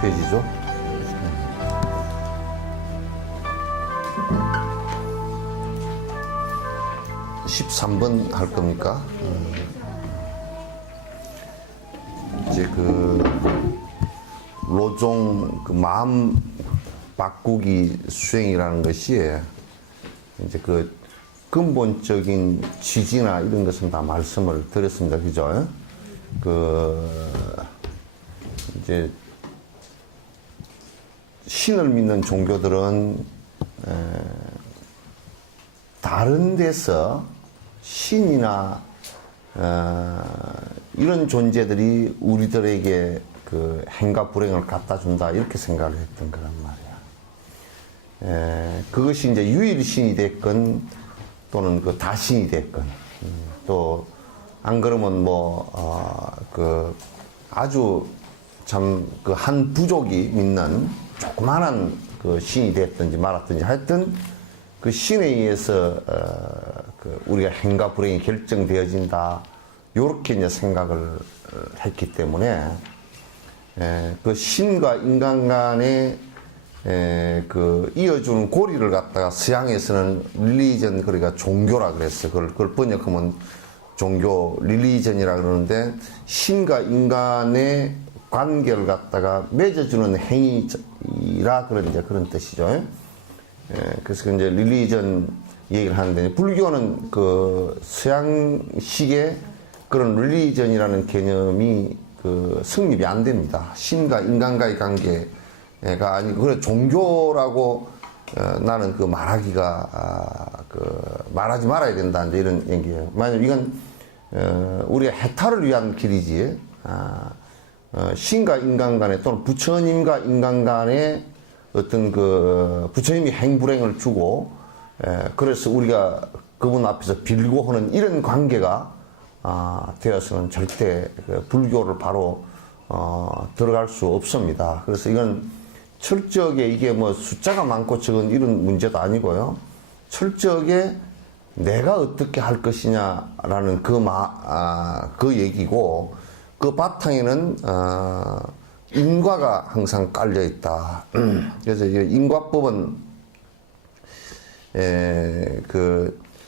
페이지죠? 13번 할 겁니까? 이제 그 로종 그 마음 바꾸기 수행이라는 것이 이제 그 근본적인 취지나 이런 것은 다 말씀을 드렸습니다. 그죠? 이제 신을 믿는 종교들은 다른 데서 신이나 이런 존재들이 우리들에게 그 행과 불행을 갖다 준다 이렇게 생각을 했던 거란 말이야. 그것이 이제 유일신이 됐건 또는 그 다신이 됐건 또 안 그러면 그 아주 참 그 한 부족이 믿는 조그마한 그 신이 됐든지 말았든지 하여튼 그 신에 의해서 그 우리가 행과 불행이 결정되어진다 요렇게 이제 생각을 했기 때문에 그 신과 인간 간의 그 이어주는 고리를 갖다가 서양에서는 릴리전 그러니까 종교라 그랬어요. 그걸 번역하면 종교 릴리전이라 그러는데 신과 인간의 관계를 갖다가 맺어주는 행위라 그런 뜻이죠. 그래서 이제 릴리전 얘기를 하는데 불교는 그 서양식의 그런 릴리전이라는 개념이 그 성립이 안 됩니다. 신과 인간과의 관계가 아니고 그래 종교라고 나는 그 말하기가 말하지 말아야 된다 이런 얘기예요. 만약 이건 우리가 해탈을 위한 길이지 신과 인간 간에 또는 부처님과 인간 간에 어떤 그 부처님이 행불행을 주고 그래서 우리가 그분 앞에서 빌고 하는 이런 관계가 되어서는 절대 그 불교를 바로 들어갈 수 없습니다. 그래서 이건 철저하게 이게 뭐 숫자가 많고 적은 이런 문제도 아니고요. 철저하게 내가 어떻게 할 것이냐라는 그 얘기고 그 바탕에는 인과가 항상 깔려 있다. 그래서 이 인과법은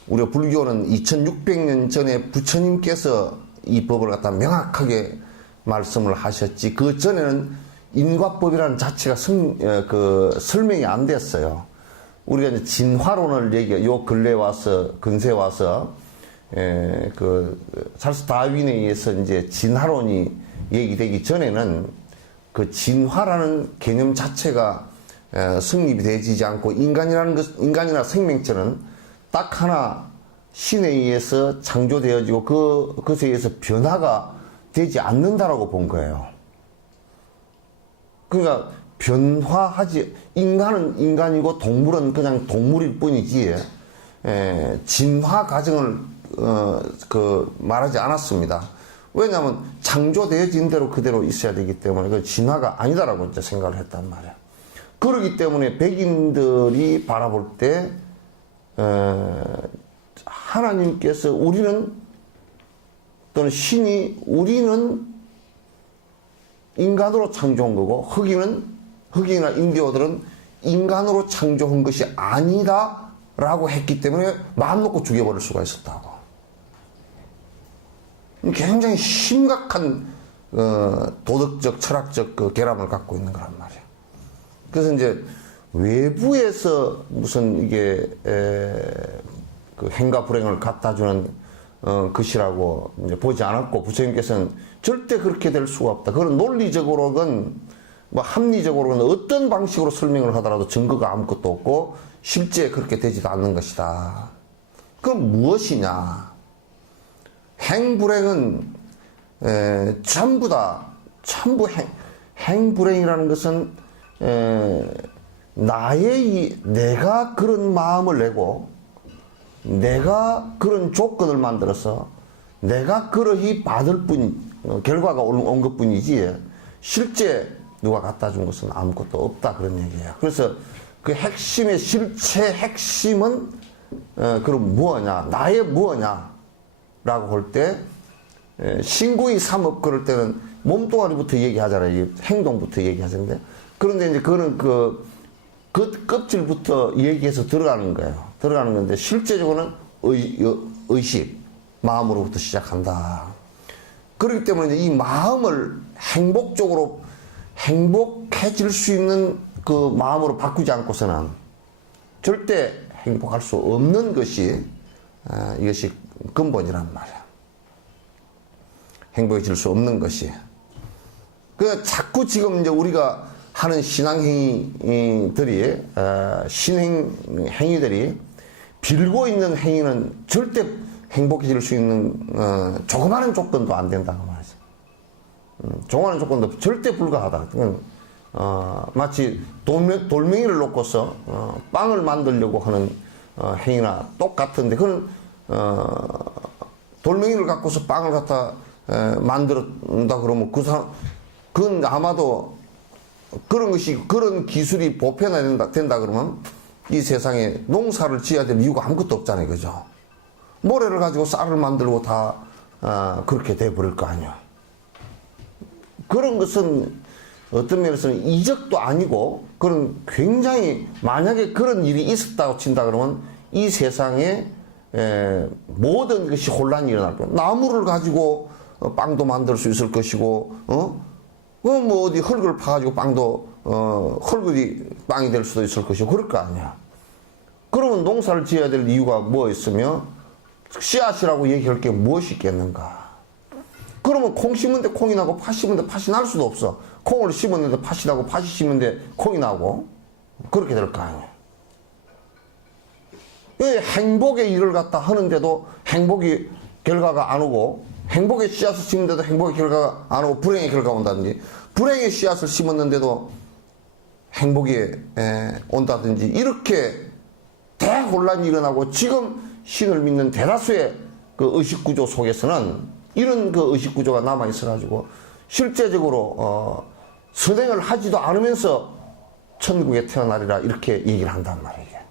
우리가 불교는 2600년 전에 부처님께서 이 법을 갖다 명확하게 말씀을 하셨지 그 전에는 인과법이라는 자체가 설명이 안 됐어요. 우리가 이제 진화론을 요 근세 와서 찰스 다윈에 의해서 이제 진화론이 얘기되기 전에는 그 진화라는 개념 자체가 성립이 되지 않고 인간이나 생명체는 딱 하나 신에 의해서 창조되어지고 그것에 의해서 변화가 되지 않는다라고 본 거예요. 그러니까 변화하지 인간은 인간이고 동물은 그냥 동물일 뿐이지 진화 과정을 말하지 않았습니다. 왜냐하면 창조되어진 대로 그대로 있어야 되기 때문에 그 진화가 아니다라고 이제 생각을 했단 말이야. 그렇기 때문에 백인들이 바라볼 때 하나님께서 우리는 또는 신이 우리는 인간으로 창조한 거고 흑인이나 인디오들은 인간으로 창조한 것이 아니다라고 했기 때문에 마음 놓고 죽여버릴 수가 있었다고. 굉장히 심각한 도덕적 철학적 그 결함을 갖고 있는 거란 말이야. 그래서 이제 외부에서 무슨 이게 그 행과 불행을 갖다주는 것이라고 이제 보지 않았고 부처님께서는 절대 그렇게 될 수가 없다. 그건 논리적으로건 뭐 합리적으로는 어떤 방식으로 설명을 하더라도 증거가 아무것도 없고 실제 그렇게 되지도 않는 것이다. 그럼 무엇이냐? 행불행은 전부 행불행이라는 것은 내가 그런 마음을 내고 내가 그런 조건을 만들어서 내가 그러히 받을 결과가 온 것뿐이지 실제 누가 갖다 준 것은 아무것도 없다 그런 얘기예요. 그래서 그 핵심의 실체 핵심은 그럼 무엇냐 나의 무엇냐 라고 할 때 신구이 삼업 그럴 때는 몸뚱아리부터 얘기하잖아요. 이게 행동부터 얘기하는데. 그런데 이제 그거는 그 껍질부터 얘기해서 들어가는 거예요. 들어가는 건데 실제적으로는 의식, 마음으로부터 시작한다. 그렇기 때문에 이 마음을 행복적으로 행복해질 수 있는 그 마음으로 바꾸지 않고서는 절대 행복할 수 없는 것이 이것이 근본이란 말이야. 행복해질 수 없는 것이. 그 자꾸 지금 이제 우리가 하는 신앙행위들이 신행행위들이 빌고 있는 행위는 절대 행복해질 수 있는 조그마한 조건도 안 된다고 말이지. 조그마한 조건도 절대 불가하다. 마치 돌멩이를 놓고서 빵을 만들려고 하는 행위나 똑같은데 그건 돌멩이를 갖고서 빵을 갖다 만들었다 그러면 그건 아마도 그런 기술이 보편화된다 그러면 이 세상에 농사를 지어야 될 이유가 아무것도 없잖아요. 그죠? 모래를 가지고 쌀을 만들고 다 그렇게 돼버릴 거 아니야. 그런 것은 어떤 면에서는 이적도 아니고 그런 굉장히 만약에 그런 일이 있었다고 친다 그러면 이 세상에 모든 것이 혼란이 일어날 거야. 나무를 가지고 빵도 만들 수 있을 것이고 뭐 어디 흙을 파가지고 빵도 흙이 빵이 될 수도 있을 것이고 그럴 거 아니야. 그러면 농사를 지어야 될 이유가 뭐 있으며 씨앗이라고 얘기할 게 무엇이 있겠는가. 그러면 콩 심은데 콩이 나고 팥 심은데 팥이 날 수도 없어. 콩을 심었는데 팥이 나고 팥이 심은데 콩이 나고 그렇게 될 거 아니야. 행복의 일을 갖다 하는데도 행복이 결과가 안 오고 행복의 씨앗을 심는데도 행복의 결과가 안 오고 불행의 결과가 온다든지 불행의 씨앗을 심었는데도 행복이 온다든지 이렇게 대혼란이 일어나고 지금 신을 믿는 대다수의 그 의식구조 속에서는 이런 그 의식구조가 남아있어가지고 실제적으로 선행을 하지도 않으면서 천국에 태어나리라 이렇게 얘기를 한단 말이에요.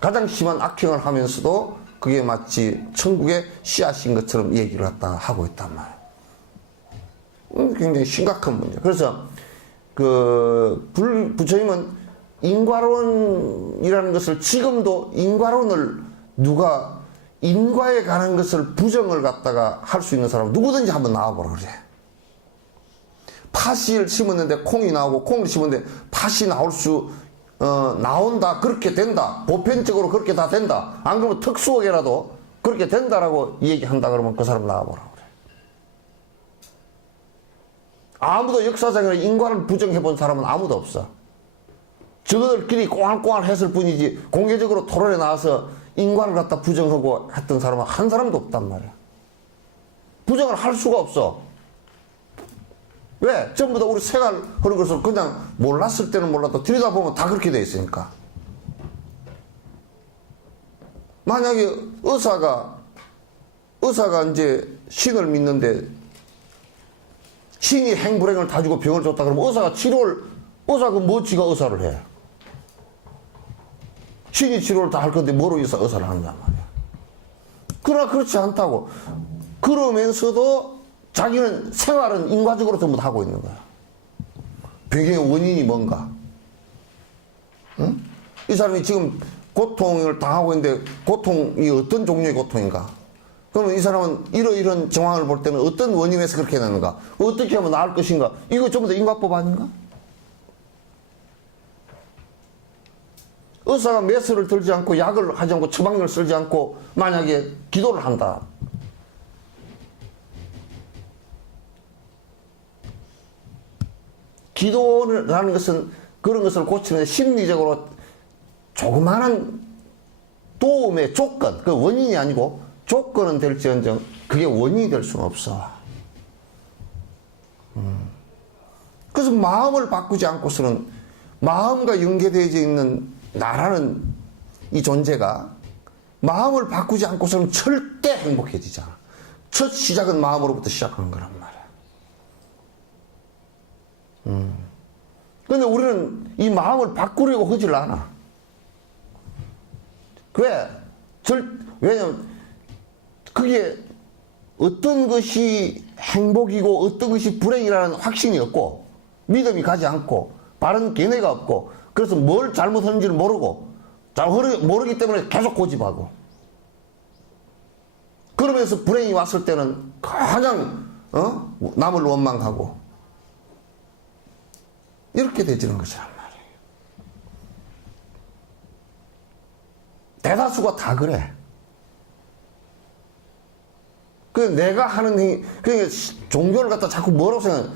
가장 심한 악행을 하면서도 그게 마치 천국의 씨앗인 것처럼 얘기를 갖다 하고 있단 말이에요. 굉장히 심각한 문제. 그래서 부처님은 인과론이라는 것을 지금도 인과론을 누가 인과에 관한 것을 부정을 갖다가 할 수 있는 사람 누구든지 한번 나와보라 그래. 팥을 심었는데 콩이 나오고 콩을 심었는데 팥이 나온다 그렇게 된다 보편적으로 그렇게 다 된다 안 그러면 특수하게라도 그렇게 된다라고 얘기한다 그러면 그 사람 나와보라 그래. 아무도 역사상에 인과를 부정해본 사람은 아무도 없어. 저들끼리 꽁알꽁알 했을 뿐이지 공개적으로 토론에 나와서 인과를 갖다 부정하고 했던 사람은 한 사람도 없단 말이야. 부정을 할 수가 없어. 왜? 전부 다 우리 생활하는 것을 그냥 몰랐을 때는 몰라도 들여다보면 다 그렇게 돼 있으니까. 만약에 의사가 이제 신을 믿는데 신이 행불행을 다 주고 병을 줬다 그러면 의사가 뭐 지가 의사를 해? 신이 치료를 다 할 건데 뭐로 의사를 하느냐 말이야. 그러나 그렇지 않다고. 그러면서도 자기는 생활은 인과적으로 전부 다 하고 있는 거야. 병의 원인이 뭔가? 응? 이 사람이 지금 고통을 당하고 있는데 고통이 어떤 종류의 고통인가? 그러면 이 사람은 이런 정황을 볼 때는 어떤 원인에서 그렇게 되는가? 어떻게 하면 나을 것인가? 이거 전부 다 인과법 아닌가? 의사가 메스를 들지 않고 약을 하지 않고 처방약을 쓰지 않고 만약에 기도를 한다. 기도라는 것은 그런 것을 고치는 심리적으로 조그마한 도움의 조건, 그 원인이 아니고 조건은 될지언정 그게 원인이 될 수는 없어. 그래서 마음을 바꾸지 않고서는 마음과 연계되어져 있는 나라는 이 존재가 마음을 바꾸지 않고서는 절대 행복해지잖아. 첫 시작은 마음으로부터 시작하는 거란 말이야. 근데 우리는 이 마음을 바꾸려고 하질 않아. 왜? 왜냐면 그게 어떤 것이 행복이고 어떤 것이 불행이라는 확신이 없고 믿음이 가지 않고 바른 견해가 없고 그래서 뭘 잘못하는지를 모르고 모르기 때문에 계속 고집하고 그러면서 불행이 왔을 때는 그냥 남을 원망하고 이렇게 되지는 것이란 말이에요. 대다수가 다 그래. 그 내가 하는 행위, 그러니까 종교를 갖다 자꾸 뭐라고 생각해?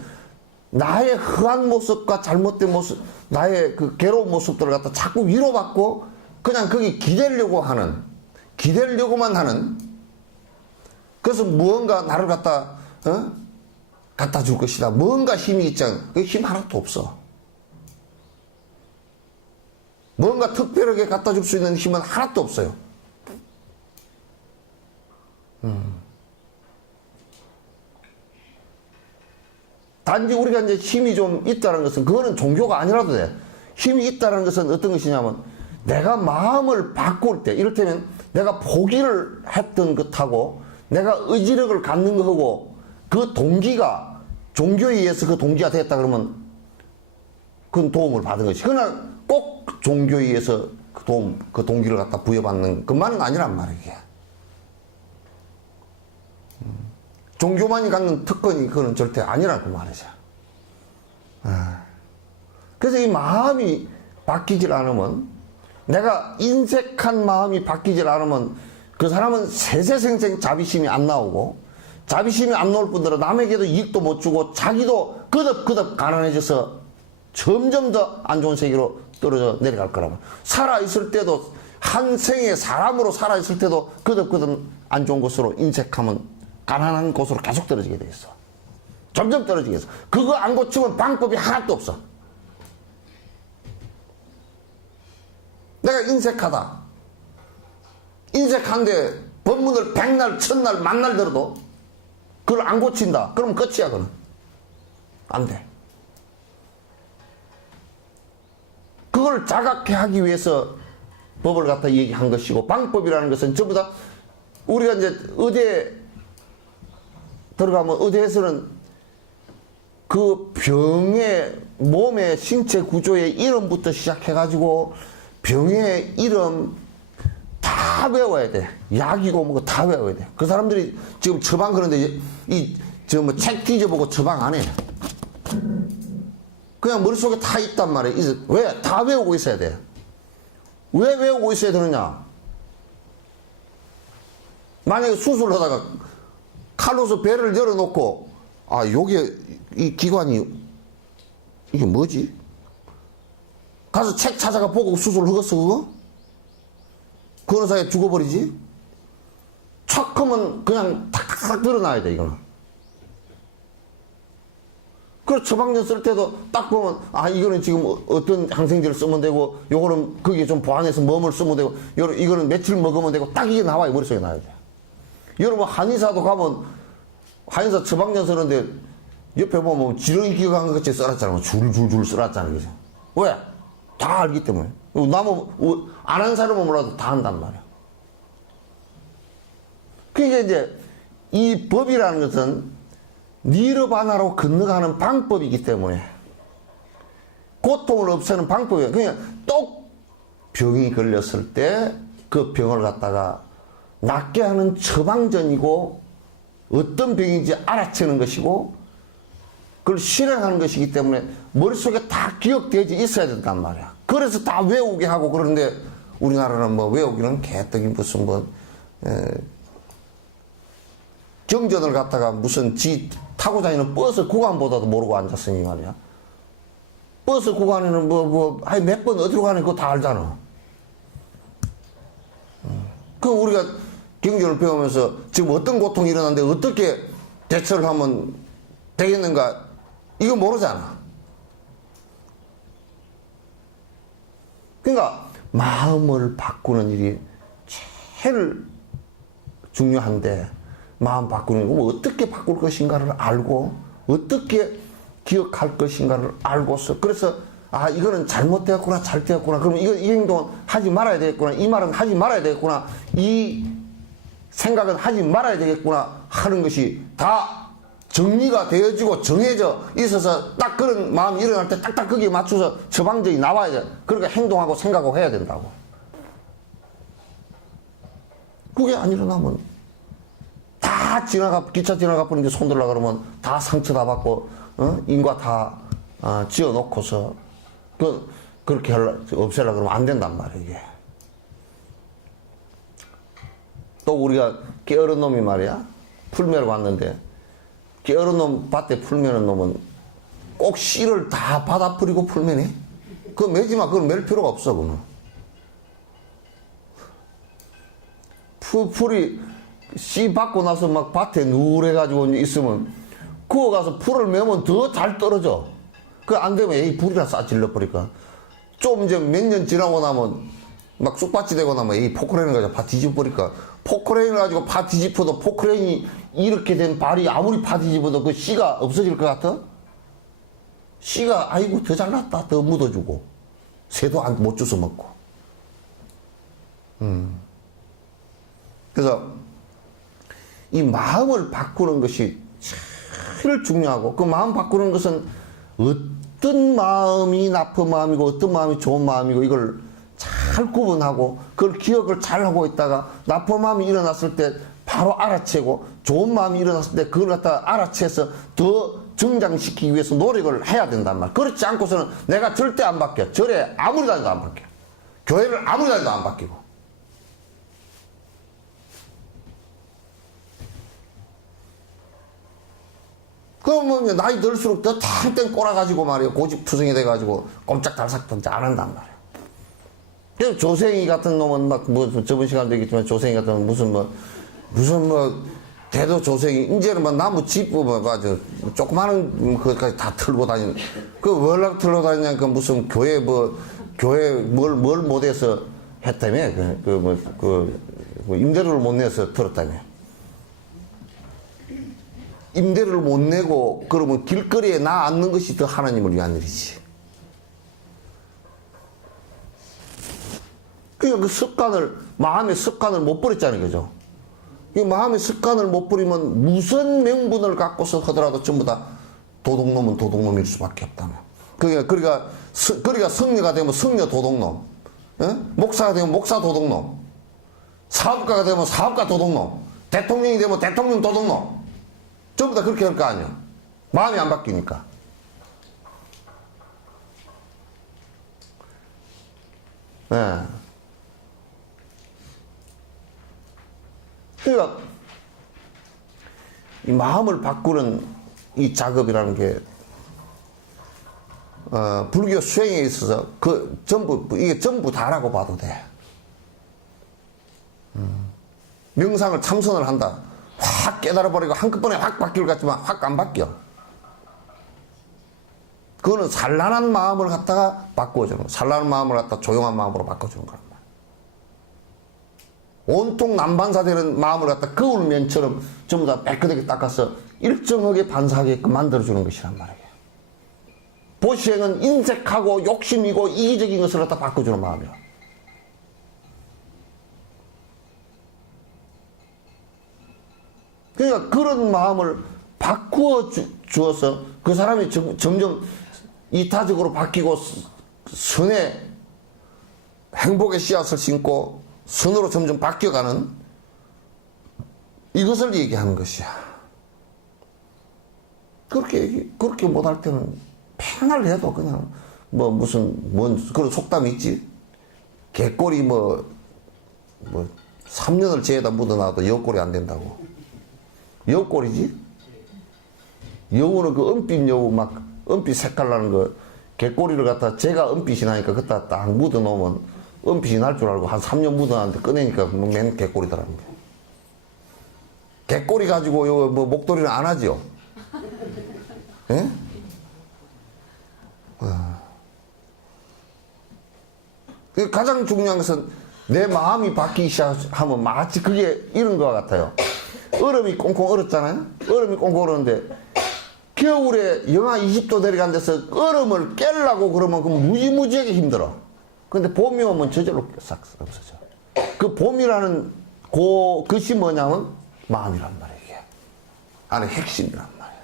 나의 허한 모습과 잘못된 모습, 나의 그 괴로운 모습들을 갖다 자꾸 위로받고 그냥 거기 기대려고만 하는 그래서 무언가 나를 갖다 줄 것이다. 뭔가 힘이 있잖아. 그 힘 하나도 없어. 뭔가 특별하게 갖다 줄 수 있는 힘은 하나도 없어요. 단지 우리가 이제 힘이 좀 있다는 것은 그거는 종교가 아니라도 돼. 힘이 있다는 것은 어떤 것이냐면 내가 마음을 바꿀 때 이를테면 내가 포기를 했던 것하고 내가 의지력을 갖는 것하고 그 동기가 종교에 의해서 그 동기가 됐다 그러면 그건 도움을 받은 것이. 그러나 꼭 종교에 의해서 그 동기를 갖다 부여받는 것만은 아니란 말이에요. 종교만이 갖는 특권이 그건 절대 아니라고 말이죠. 그래서 이 마음이 바뀌질 않으면 내가 인색한 마음이 바뀌질 않으면 그 사람은 세세생생 자비심이 안 나오고 자비심이 안 나올 뿐더러 남에게도 이익도 못 주고 자기도 그덕그덕 가난해져서 점점 더 안 좋은 세계로 떨어져 내려갈 거라고. 살아있을 때도 한 생에 사람으로 살아있을 때도 그덕그덕 안 좋은 곳으로 인색하면 가난한 곳으로 계속 떨어지게 돼 있어. 점점 떨어지게 있어. 그거 안 고치면 방법이 하나도 없어. 내가 인색하다. 인색한데 법문을 100날, 1000날, 10,000날 들어도 그걸 안 고친다. 그럼 끝이야, 그건. 안 돼. 그걸 자각해 하기 위해서 법을 갖다 얘기한 것이고, 방법이라는 것은 전부 다 우리가 이제 의대에 들어가면 의대에서는 그 병의 몸의 신체 구조의 이름부터 시작해가지고 병의 이름 다 외워야 돼. 약이고 뭐고 다 외워야 돼. 그 사람들이 지금 처방 그런데 지금 뭐 책 뒤져보고 처방 안 해. 그냥 머릿속에 다 있단 말이에요. 왜? 다 외우고 있어야 돼. 왜 외우고 있어야 되느냐? 만약에 수술을 하다가 칼로서 배를 열어놓고 요게 이 기관이 이게 뭐지? 가서 책 찾아가 보고 수술을 하겠어 그거? 그런 사이에 죽어버리지? 척 하면 그냥 탁탁탁 드러나야 돼 이거는. 그래서 처방전 쓸 때도 딱 보면 이거는 지금 어떤 항생제를 쓰면 되고 요거는 거기에 좀 보완해서 뭐를 쓰면 되고 이거는 며칠 먹으면 되고 딱 이게 나와요. 머릿속에 나와야 돼. 여러분 한의사도 가면 한의사 처방전 쓰는데 옆에 보면 지렁이 기억한 것 같이 써놨잖아. 줄줄줄 써놨잖아. 그죠? 왜? 다 알기 때문에. 남은 안 한 사람은 몰라도 다 한단 말이야. 그러니까 이제 이 법이라는 것은 니르바나로 건너가는 방법이기 때문에 고통을 없애는 방법이에요. 그냥 또 병이 걸렸을 때 그 병을 갖다가 낫게 하는 처방전이고 어떤 병인지 알아채는 것이고 그걸 실행하는 것이기 때문에 머릿속에 다 기억되어 있어야 된단 말이야. 그래서 다 외우게 하고 그러는데 우리나라는 뭐 외우기는 개떡이 무슨 정전을 갖다가 무슨 타고 다니는 버스 구간보다도 모르고 앉았으니 말이야. 버스 구간에는 몇 번 어디로 가는 그거 다 알잖아. 그 우리가 경전을 배우면서 지금 어떤 고통이 일어났는데 어떻게 대처를 하면 되겠는가 이거 모르잖아. 그러니까 마음을 바꾸는 일이 제일 중요한데 마음 바꾸는 거 어떻게 바꿀 것인가를 알고 어떻게 기억할 것인가를 알고서 그래서 이거는 잘못되었구나 잘되었구나 그러면 이 행동은 하지 말아야 되겠구나 이 말은 하지 말아야 되겠구나 이 생각은 하지 말아야 되겠구나 하는 것이 다 정리가 되어지고 정해져 있어서 딱 그런 마음이 일어날 때 딱딱 거기에 맞춰서 처방전이 나와야 돼. 그러니까 행동하고 생각하고 해야 된다고. 그게 안 일어나면 다 기차 지나가 버리는데 손 들라 그러면 다 상처 다 받고, 인과 다, 지어 놓고서, 그렇게 없애려고 그러면 안 된단 말이에요, 이게. 또 우리가 게으른 놈이 말이야, 풀매를 왔는데, 게으른 놈 밭에 풀매는 놈은 꼭 씨를 다 받아 뿌리고 풀매네? 그거 매지 마. 그건 맬 필요가 없어, 그거는. 풀이 씨 받고 나서 막 밭에 누래가지고 있으면 그거 가서 풀을 매면 더 잘 떨어져. 그 안 되면 이 불이나 싸질러 버리니까 좀 이제 몇 년 지나고 나면 막 쑥밭이 되고 나면 이 포크레인 가지고 파 뒤집어 버리니까 포크레인을 가지고 파 뒤집어도 포크레인이 이렇게 된 발이 아무리 파 뒤집어도 그 씨가 없어질 것 같아? 씨가 아이고 더 잘났다 더 묻어주고 새도 못 주워 먹고. 그래서 이 마음을 바꾸는 것이 제일 중요하고 그 마음 바꾸는 것은 어떤 마음이 나쁜 마음이고 어떤 마음이 좋은 마음이고 이걸 잘 구분하고 그걸 기억을 잘 하고 있다가 나쁜 마음이 일어났을 때 바로 알아채고 좋은 마음이 일어났을 때 그걸 갖다가 알아채서 더 정장시키기 위해서 노력을 해야 된단 말이야. 그렇지 않고서는 내가 절대 안 바뀌어. 절에 아무리 다녀도 안 바뀌어. 교회를 아무리 다녀도 안 바뀌고. 그러면 나이 들수록 더 탕땡 꼬라가지고 말이야. 고집투성이 돼가지고 꼼짝달싹 안 한단 말이야. 그래서 조생이 같은 놈은 막 뭐 저번 시간도 얘기했지만 조생이 같은 놈은 무슨 뭐 대도 조생이 이제는 막 나무 집 가지고 조그마한 그까지 다 틀고 다니는 그 월락 틀고 다니냐 그 무슨 교회 뭘 못해서 했다며 임대료를 못 내서 틀었다며. 임대료를 못 내고 그러면 길거리에 나 앉는 것이 더 하나님을 위한 일이지. 그러니까 그 습관을 마음의 습관을 못 버렸잖아요, 그죠? 이 마음의 습관을 못 버리면 무슨 명분을 갖고서 하더라도 전부 다 도둑놈은 도둑놈일 수밖에 없다며. 그러니까 성녀가 되면 성녀 도둑놈, 목사가 되면 목사 도둑놈, 사업가가 되면 사업가 도둑놈, 대통령이 되면 대통령 도둑놈. 전부 다 그렇게 할 거 아니야. 마음이 안 바뀌니까. 예. 그러니까 이 마음을 바꾸는 이 작업이라는 게 불교 수행에 있어서 이게 전부 다라고 봐도 돼. 명상을 참선을 한다. 확 깨달아버리고 한꺼번에 확 바뀔 것 같지만 확 안 바뀌어. 그거는 산란한 마음을 갖다가 바꿔주는 거야. 산란한 마음을 갖다가 조용한 마음으로 바꿔주는 거란 말이야. 온통 남반사되는 마음을 갖다가 거울면처럼 전부 다 깨끗하게 닦아서 일정하게 반사하게끔 만들어주는 것이란 말이야. 보시행은 인색하고 욕심이고 이기적인 것을 갖다 바꿔주는 마음이야. 그러니까 그런 마음을 바꾸어 주어서 그 사람이 점점 이타적으로 바뀌고 선의 행복의 씨앗을 심고 선으로 점점 바뀌어가는 이것을 얘기하는 것이야. 그렇게 못할 때는 편을 해도 그냥 뭔 그런 속담이 있지. 개꼬리 3년을 재에다 묻어놔도 여꼬리 안 된다고. 여꼬리지? 여우는 그 은빛 여우 은빛 색깔 나는 거 개꼬리를 갖다 제가 은빛이 나니까 그따 딱 묻어놓으면 은빛이 날 줄 알고 한 3년 묻어놨는데 꺼내니까 맨 개꼬리더라는 거야. 개꼬리 가지고 목도리는 안 하죠? 예? 가장 중요한 것은 내 마음이 바뀌기 시작하면 마치 그게 이런 것 같아요. 얼음이 꽁꽁 얼었잖아요. 얼음이 꽁꽁 얼었는데 겨울에 영하 20도 내려간 데서 얼음을 깨려고 그러면 무지무지하게 힘들어. 근데 봄이 오면 저절로 싹 없어져. 그 봄이라는 그것이 뭐냐면 마음이란 말이에요. 이게 안에 핵심이란 말이에요.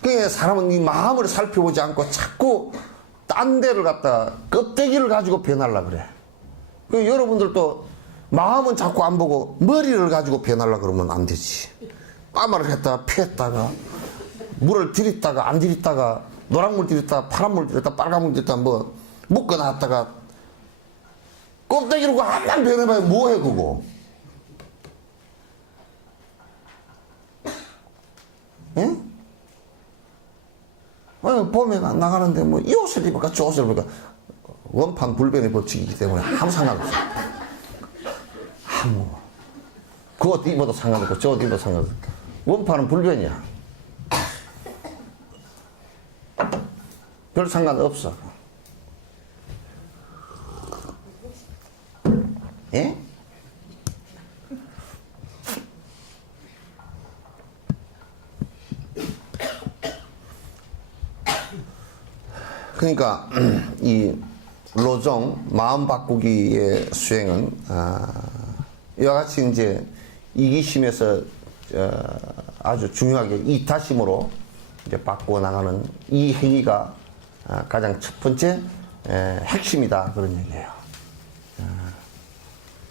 그러니까 사람은 이 마음을 살펴보지 않고 자꾸 딴 데를 갖다가 껍데기를 가지고 변하려고 그래. 그 여러분들도 마음은 자꾸 안 보고 머리를 가지고 변하려고 그러면 안 되지. 빠마를 했다가 피했다가 물을 들였다가 안 들였다가 노란물 들였다가 파란물 들였다가 빨간물 들였다가 뭐 묶어놨다가 껍데기로 한번 변해봐야 뭐해 그거. 응? 봄에 나가는데 뭐 이 옷을 입을까 저 옷을 입을까 원판 불변의 법칙이기 때문에 아무 상관없어. 아무 그 옷 입어도 상관없고 저 옷 입어도 상관없어. 원판은 불변이야. 별 상관없어. 예? 그러니까 이 로종 마음 바꾸기의 수행은 이와 같이 이제 이기심에서 아주 중요하게 이타심으로 이제 바꾸어 나가는 이 행위가 가장 첫 번째 핵심이다 그런 얘기예요.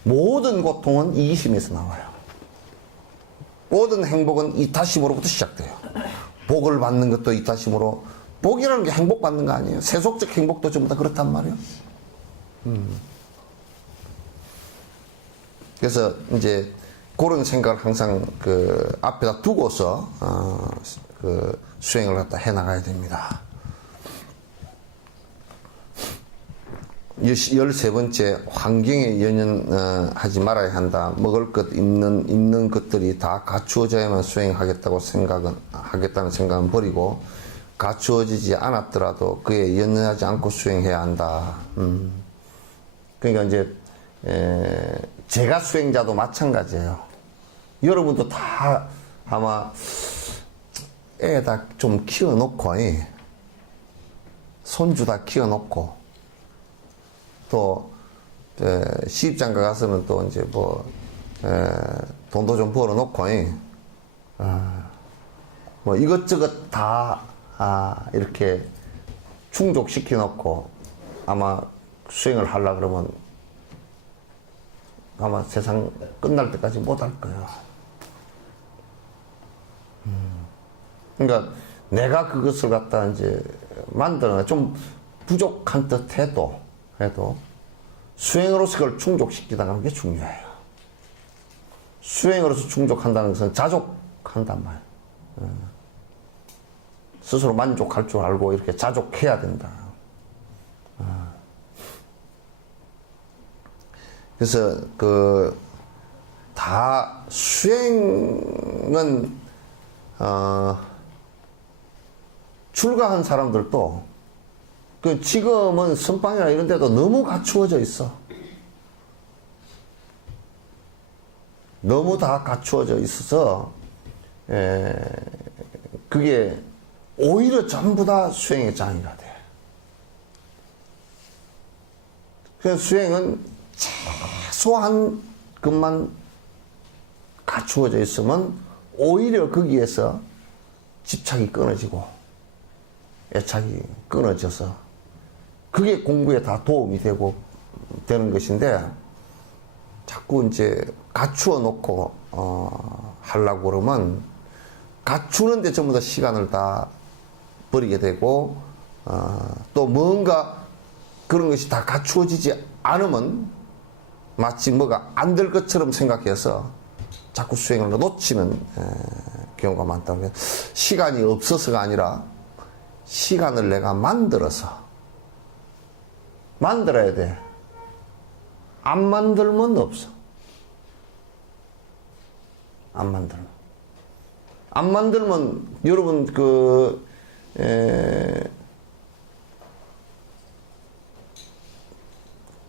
모든 고통은 이기심에서 나와요. 모든 행복은 이타심으로부터 시작돼요. 복을 받는 것도 이타심으로. 복이라는 게 행복 받는 거 아니에요. 세속적 행복도 전부 다 그렇단 말이에요. 그래서 이제 그런 생각을 항상 그 앞에다 두고서 그 수행을 갖다 해 나가야 됩니다. 13번째, 환경에 연연하지 말아야 한다. 먹을 것, 입는 것들이 다 갖추어져야만 수행하겠다는 생각은 버리고, 갖추어지지 않았더라도 그에 연연하지 않고 수행해야 한다. 그러니까 이제, 제가 수행자도 마찬가지예요. 여러분도 다 아마 애다 좀 키워놓고, 손주 다 키워놓고, 또 시집장가 가서는 또 이제 뭐 돈도 좀 벌어놓고 뭐 이것저것 다 이렇게 충족시켜 놓고 아마 수행을 하려 그러면 아마 세상 끝날 때까지 못 할 거예요. 그러니까 내가 그것을 갖다 이제 만드는 좀 부족한 듯 해도 수행으로서 그걸 충족시키다는 게 중요해요. 수행으로서 충족한다는 것은 자족한단 말이에요. 스스로 만족할 줄 알고 이렇게 자족해야 된다. 그래서 다 수행은 출가한 사람들도 지금은 선방이나 이런 데도 너무 갖추어져 있어. 너무 다 갖추어져 있어서 그게 오히려 전부 다 수행의 장애가 돼. 그래서 수행은 최소한 것만 갖추어져 있으면 오히려 거기에서 집착이 끊어지고 애착이 끊어져서 그게 공부에 다 도움이 되는 것인데 자꾸 이제 갖추어 놓고 하려고 그러면 갖추는데 전부 다 시간을 다 버리게 되고 또 뭔가 그런 것이 다 갖추어지지 않으면 마치 뭐가 안 될 것처럼 생각해서 자꾸 수행을 놓치는 경우가 많다고. 시간이 없어서가 아니라 시간을 내가 만들어야 돼. 안 만들면 없어. 안 만들면 여러분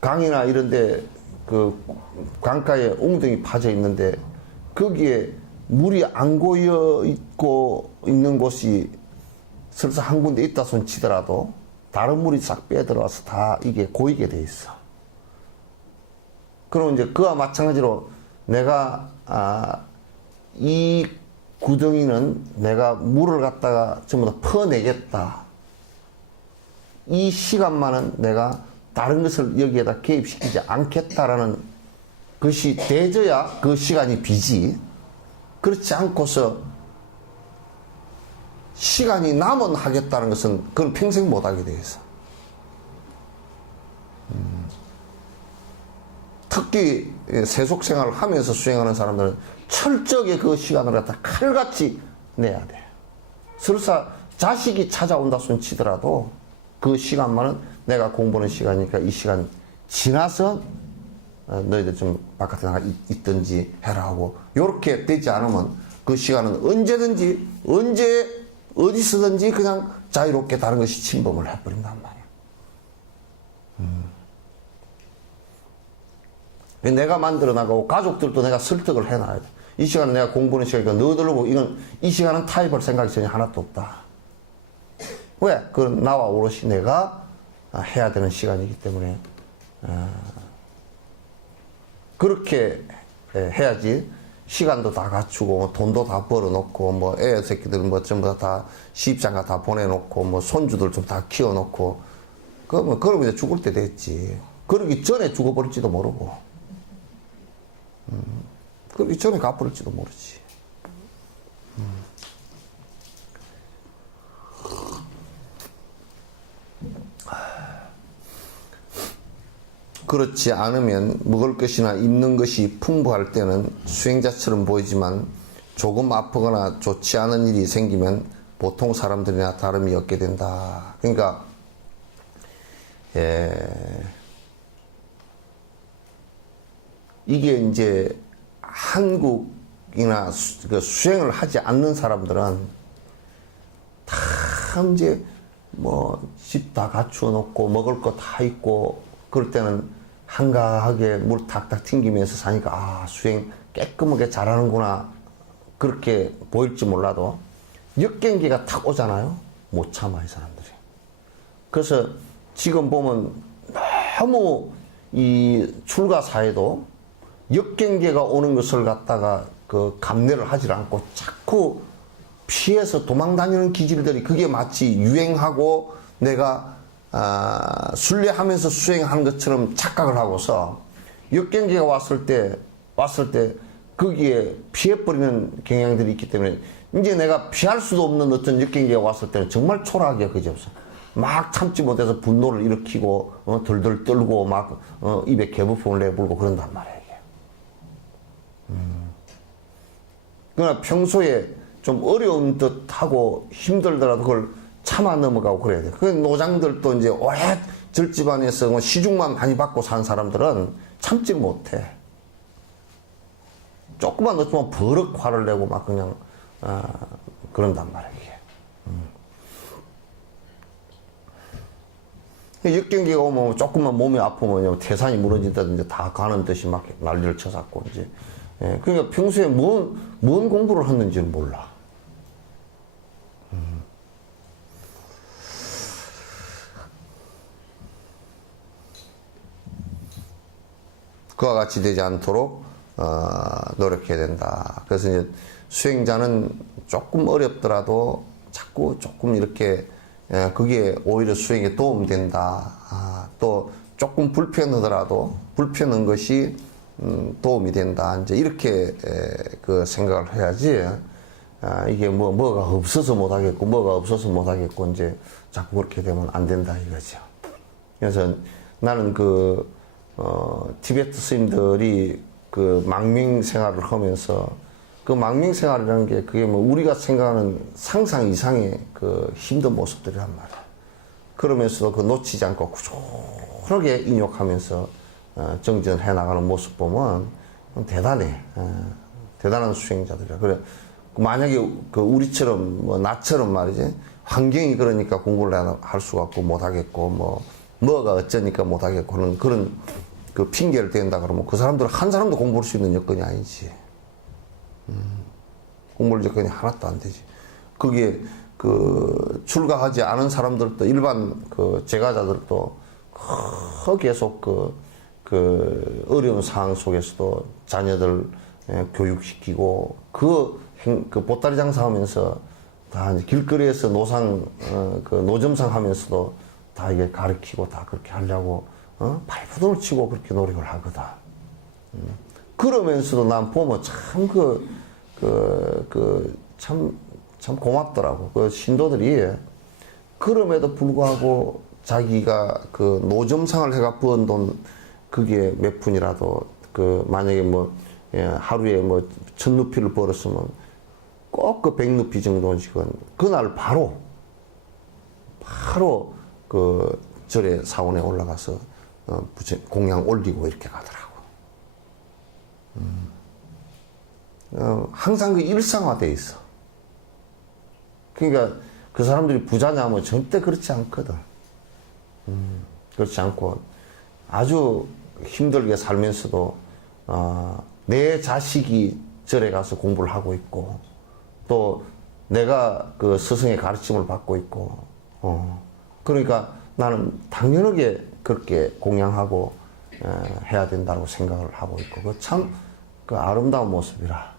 강이나 이런데 강가에 웅덩이 파져 있는데 거기에 물이 안 고여 있고 있는 곳이 설사 한 군데 있다 손 치더라도 다른 물이 싹 빼들어와서 다 이게 고이게 돼 있어. 그럼 이제 그와 마찬가지로 내가 이 구덩이는 내가 물을 갖다가 전부 다 퍼내겠다. 이 시간만은 내가 다른 것을 여기에다 개입시키지 않겠다라는 것이 되져야 그 시간이 비지. 그렇지 않고서 시간이 남은 하겠다는 것은 그건 평생 못하게 돼 있어. 특히 세속 생활을 하면서 수행하는 사람들은 철저하게 그 시간을 갖다 칼같이 내야 돼. 설사 자식이 찾아온다 손 치더라도 그 시간만은 내가 공부하는 시간이니까 이 시간 지나서 너희들 좀 바깥에 나가 있든지 해라 하고, 요렇게 되지 않으면 그 시간은 언제든지 언제 어디서든지 그냥 자유롭게 다른 것이 침범을 해버린단 말이야. 내가 만들어 나가고 가족들도 내가 설득을 해놔야 돼. 이 시간은 내가 공부하는 시간이니까 너희들고 이 시간은 타협할 생각이 전혀 하나도 없다. 왜? 그건 나와 오롯이 내가 해야 되는 시간이기 때문에 그렇게 해야지. 시간도 다 갖추고 돈도 다 벌어놓고 뭐 애 새끼들 뭐 전부 다 시집장가 다 보내놓고 뭐 손주들 좀 다 키워놓고 그러면 이제 죽을 때 됐지. 그러기 전에 죽어버릴지도 모르고 그러기 전에 가버릴지도 모르지. 그렇지 않으면 먹을 것이나 입는 것이 풍부할 때는 수행자처럼 보이지만 조금 아프거나 좋지 않은 일이 생기면 보통 사람들이나 다름이 없게 된다. 그러니까 이게 이제 한국이나 수행을 하지 않는 사람들은 다 이제 뭐 집 다 갖추어 놓고 먹을 거 다 있고 그럴 때는 한가하게 물 탁탁 튕기면서 사니까 수행 깨끗하게 잘하는구나 그렇게 보일지 몰라도 역경기가 탁 오잖아요. 못 참아 이 사람들이. 그래서 지금 보면 너무 이 출가사에도 역경계가 오는 것을 갖다가 그 감내를 하지 않고 자꾸 피해서 도망 다니는 기질들이 그게 마치 유행하고 내가 순례하면서 수행하는 것처럼 착각을 하고서 역경계가 왔을 때 거기에 피해버리는 경향들이 있기 때문에 이제 내가 피할 수도 없는 어떤 역경계가 왔을 때는 정말 초라하게 그지없어. 막 참지 못해서 분노를 일으키고 덜덜 떨고 막 입에 개부품을 내불고 그런단 말이야 이게. 그러나 평소에 좀 어려운 듯하고 힘들더라도 그걸 참아 넘어가고 그래야 돼. 그 노장들도 이제 오래 절집안에서 뭐 시중만 많이 받고 산 사람들은 참지 못해. 조금만 넣지만 버럭 화를 내고 막 그냥 그런단 말이야 이게. 역경기가 오면 조금만 몸이 아프면 태산이 무너진다든지 다 가는 듯이 막 난리를 쳐갖고 이제. 그러니까 평소에 뭔 공부를 했는지는 몰라. 그와 같이 되지 않도록 노력해야 된다. 그래서 이제 수행자는 조금 어렵더라도 자꾸 조금 이렇게 그게 오히려 수행에 도움이 된다. 또 조금 불편하더라도 불편한 것이 도움이 된다. 이제 이렇게 그 생각을 해야지. 이게 뭐가 없어서 못하겠고 뭐가 없어서 못하겠고 이제 자꾸 그렇게 되면 안 된다 이거죠. 그래서 나는 티베트 스님들이 그 망명 생활을 하면서 그 망명 생활이라는 게 그게 뭐 우리가 생각하는 상상 이상의 그 힘든 모습들이란 말이야. 그러면서도 그 놓치지 않고 꾸준하게 인욕하면서 정진해 나가는 모습 보면 대단해. 대단한 수행자들이야. 그래. 만약에 그 우리처럼 뭐 나처럼 말이지 환경이 그러니까 공부를 할 수가 없고 못하겠고 뭐가 어쩌니까 못하겠고 하는 그런 그 핑계를 댄다 그러면 그 사람들은 한 사람도 공부할 수 있는 여건이 아니지. 공부할 여건이 하나도 안 되지. 거기에 출가하지 않은 사람들도 일반 제가자들도 계속 어려운 상황 속에서도 자녀들 교육시키고 보따리 장사하면서 다 이제 길거리에서 노점상 하면서도 다 이게 가르치고 다 그렇게 하려고 발버둥을 치고 그렇게 노력을 하거든. 그러면서도 난 보면 참 고맙더라고. 신도들이 그럼에도 불구하고 자기가 노점상을 해가 번 돈 그게 몇 푼이라도 만약에 하루에 1,000루피를 벌었으면 꼭 100루피 정도씩은 그날 바로 절에 사원에 올라가서 공양 올리고 이렇게 가더라고. 항상 일상화돼 있어. 그러니까 그 사람들이 부자냐 하면 절대 그렇지 않거든. 그렇지 않고 아주 힘들게 살면서도 내 자식이 절에 가서 공부를 하고 있고 또 내가 스승의 가르침을 받고 있고 그러니까 나는 당연하게 그렇게 공양하고 해야 된다고 생각을 하고 있고 참 아름다운 모습이라.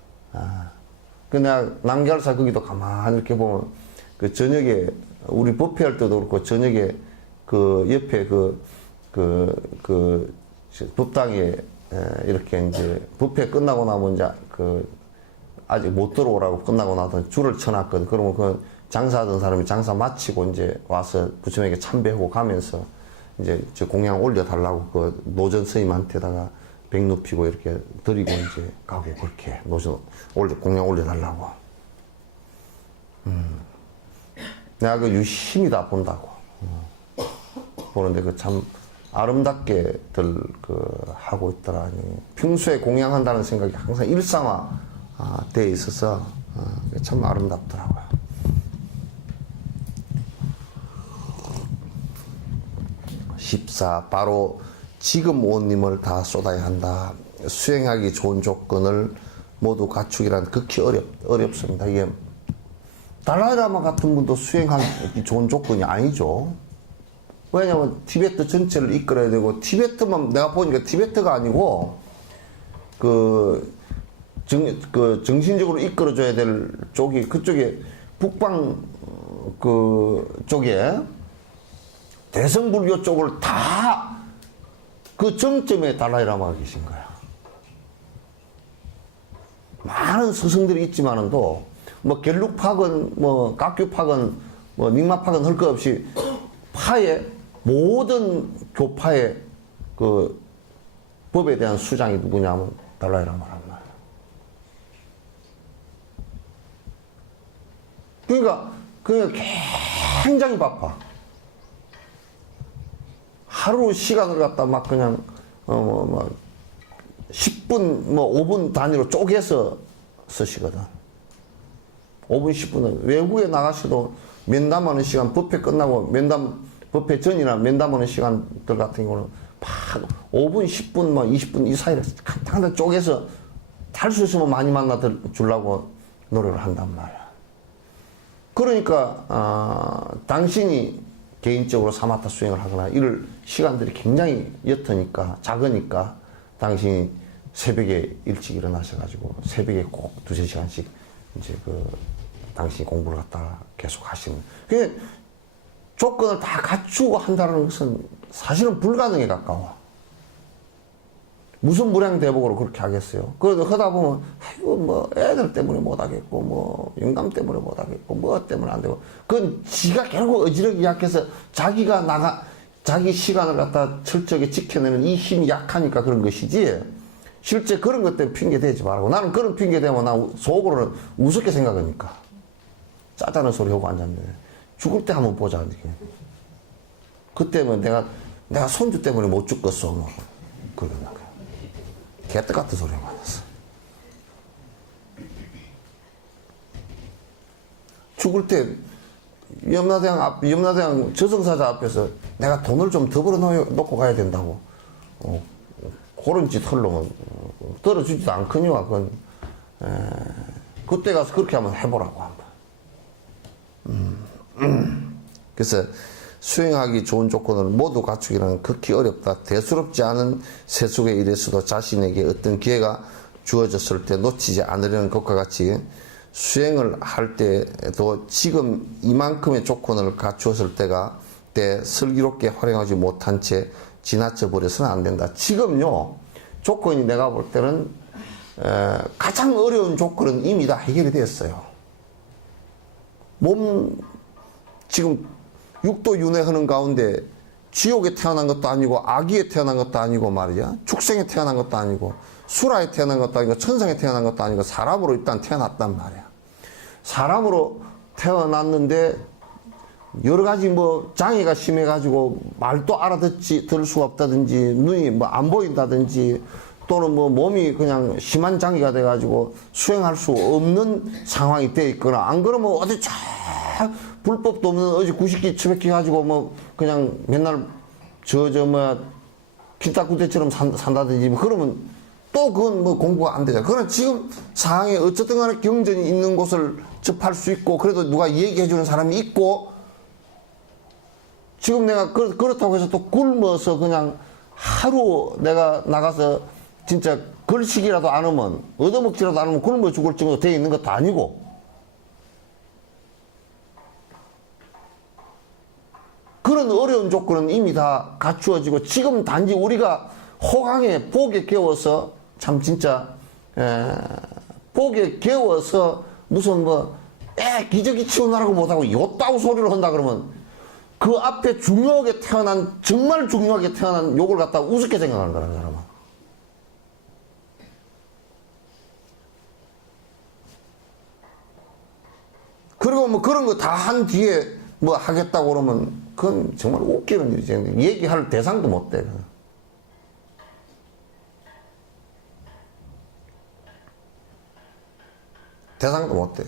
내가 남계알사 거기도 가만히 이렇게 보면 저녁에 우리 법회할 때도 그렇고 저녁에 옆에 법당에 이렇게 이제 법회 끝나고 나면 이제 아직 못 들어오라고 끝나고 나서 줄을 쳐놨거든. 그러면 장사하던 사람이 장사 마치고 이제 와서 부처님에게 참배하고 가면서 이제 저 공양 올려달라고 노전 스님한테다가 백눕히고 이렇게 드리고 이제 가고 그렇게 공양 올려달라고. 내가 유심히 다 본다고. 보는데 참 아름답게들 하고 있더라. 평소에 공양한다는 생각이 항상 일상화 돼 있어서 참 아름답더라고요. 바로 지금 온 힘을 다 쏟아야 한다. 수행하기 좋은 조건을 모두 갖추기란 극히 어렵습니다. 이게 달라이라마 같은 분도 수행하기 좋은 조건이 아니죠. 왜냐면 티베트 전체를 이끌어야 되고 티베트만 내가 보니까 티베트가 아니고 정신적으로 이끌어줘야 될 쪽이 그쪽에 북방 쪽에 대성불교 쪽을 다 정점에 달라이라마가 계신 거야. 많은 스승들이 있지만은도 겔룩파건 각규파건 닉마파건 할 것 없이 모든 교파의 법에 대한 수장이 누구냐면 달라이라마란 말이야. 그러니까 굉장히 바빠. 하루 시간을 갖다 그냥 10분 5분 단위로 쪼개서 쓰시거든. 5분 10분은 외국에 나가셔도 면담하는 시간 법회 끝나고 법회 전이나 면담하는 시간들 같은 경우는 5분 10분 20분 이 사이를 간단하게 쪼개서 할 수 있으면 많이 만나 주려고 노력을 한단 말이야. 그러니까 당신이 개인적으로 사마타 수행을 하거나 이럴 시간들이 굉장히 옅으니까 작으니까 당신이 새벽에 일찍 일어나셔가지고 새벽에 꼭 2-3시간씩 이제 당신이 공부를 갖다가 계속 하시는. 그게 조건을 다 갖추고 한다는 것은 사실은 불가능에 가까워. 무슨 무량대복으로 그렇게 하겠어요? 그래도 하다 보면, 아이고, 애들 때문에 못하겠고, 영감 때문에 못하겠고, 뭐 때문에 안 되고. 그건 지가 결국 어지럽게 약해서 자기 시간을 갖다 철저하게 지켜내는 이 힘이 약하니까 그런 것이지. 실제 그런 것 때문에 핑계 대지 말고. 나는 그런 핑계 대면 나 속으로는 우습게 생각하니까. 짜다는 소리 하고 앉았는데. 죽을 때 한번 보자. 그때면 내가 손주 때문에 못 죽겠어. 그러는 거야. 개떡 같은 소리가 많았어. 죽을 때 염라대왕 저승사자 앞에서 내가 돈을 좀 더 벌어 놓고 가야 된다고. 그런 짓 하려면 떨어지지도 않거니와 그건 그때 가서 그렇게 한번 해보라고 한번. 그래서 수행하기 좋은 조건을 모두 갖추기는 극히 어렵다. 대수롭지 않은 세속의 일에서도 자신에게 어떤 기회가 주어졌을 때 놓치지 않으려는 것과 같이 수행을 할 때도 지금 이만큼의 조건을 갖추었을 때 슬기롭게 활용하지 못한 채 지나쳐 버려서는 안 된다. 지금요, 조건이 내가 볼 때는 가장 어려운 조건은 이미 다 해결이 됐어요. 지금 육도 윤회하는 가운데 지옥에 태어난 것도 아니고 아기에 태어난 것도 아니고 말이야. 축생에 태어난 것도 아니고 수라에 태어난 것도 아니고 천상에 태어난 것도 아니고 사람으로 일단 태어났단 말이야. 사람으로 태어났는데 여러 가지 뭐 장애가 심해가지고 말도 들을 수가 없다든지 눈이 뭐 안 보인다든지 또는 뭐 몸이 그냥 심한 장애가 돼가지고 수행할 수 없는 상황이 돼 있거나 안 그러면 어디 쫙 불법도 없는 어디 90기 처박혀 가지고 뭐 그냥 맨날 기타구대처럼 산다든지 뭐 그러면 또 그건 뭐 공부가 안 되잖아. 그러나 지금 상황에 어쨌든 간에 경전이 있는 곳을 접할 수 있고 그래도 누가 얘기해 주는 사람이 있고 지금 내가 그렇다고 해서 또 굶어서 그냥 하루 내가 나가서 진짜 걸식이라도 안 하면 얻어먹지라도 안 하면 굶어 죽을 정도 되어 있는 것도 아니고 그런 어려운 조건은 이미 다 갖추어지고 지금 단지 우리가 호강에 복에 깨워서 참 진짜 복에 깨워서 무슨 뭐 기저귀 치우느라고 못하고 요따구 소리를 한다 그러면 그 앞에 중요하게 태어난 정말 중요하게 태어난 욕을 갖다가 우습게 생각하는 거라는 사람은. 그리고 뭐 그런 거 다 한 뒤에 뭐 하겠다고 그러면 그건 정말 웃기는 일이지. 얘기할 대상도 못 돼. 대상도 못 돼.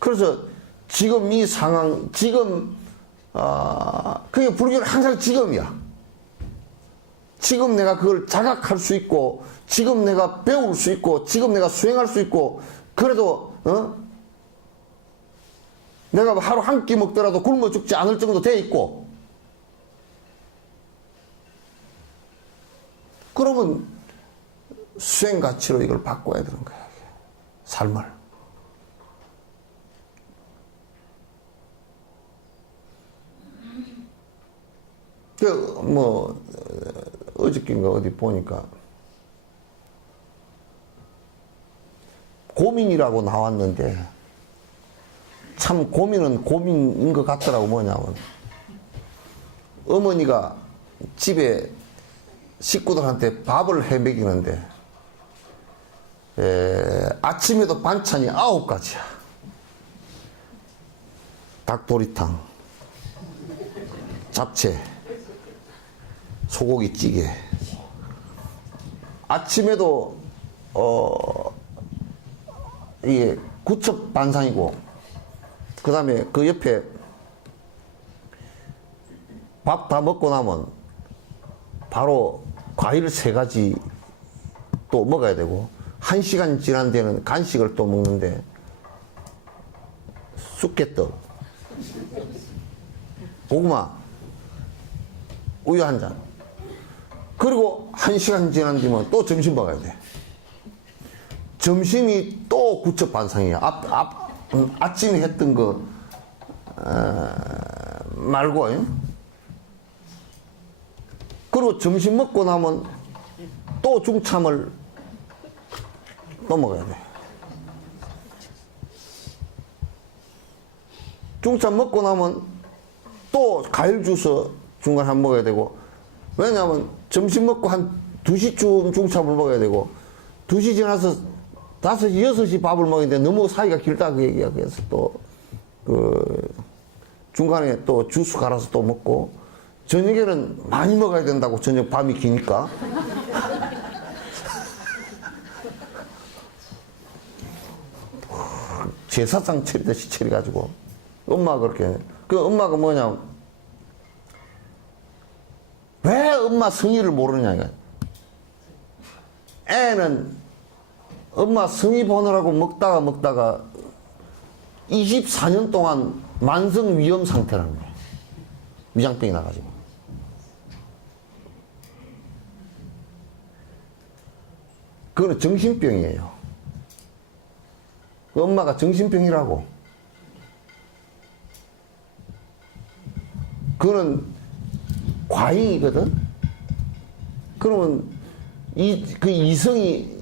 그래서 지금 이 상황, 그게 불교는 항상 지금이야. 지금 내가 그걸 자각할 수 있고, 지금 내가 배울 수 있고, 지금 내가 수행할 수 있고, 그래도, 내가 하루 한 끼 먹더라도 굶어 죽지 않을 정도 돼 있고, 그러면 수행 가치로 이걸 바꿔야 되는 거야. 삶을. 어저께인가 어디 보니까 고민이라고 나왔는데 참 고민은 고민인 것 같더라고. 뭐냐면 어머니가 집에 식구들한테 밥을 해 먹이는데 아침에도 반찬이 9가지야. 닭도리탕, 잡채, 소고기찌개. 아침에도 이게 구첩 반상이고 그 다음에 그 옆에 밥 다 먹고 나면 바로 과일 3가지 또 먹어야 되고 1시간 지난 데는 간식을 또 먹는데 쑥개떡, 고구마, 우유 1잔. 그리고 1시간 지난 뒤면 또 점심 먹어야 돼. 점심이 또 구첩 반상이야. 아침에 했던 거 말고. 그리고 점심 먹고 나면 또 중참을 또 먹어야 돼. 중참 먹고 나면 또 과일 주스 중간에 한 번 먹어야 되고, 왜냐하면 점심 먹고 한 2시쯤 중참을 먹어야 되고 2시 지나서 5시, 6시 밥을 먹는데 너무 사이가 길다 그 얘기야. 그래서 또 중간에 또 주스 갈아서 또 먹고 저녁에는 많이 먹어야 된다고. 저녁 밤이 기니까. 제사상 차리듯이 차려가지고 엄마가 그렇게. 그 엄마가 뭐냐, 왜 엄마 성의를 모르느냐 이거. 애는 엄마 성의 보느라고 먹다가 24년 동안 만성 위험 상태라는 거예요. 위장병이 나가지고. 그거는 정신병이에요. 그 엄마가 정신병이라고. 그거는 과잉이거든. 그러면 그 이성이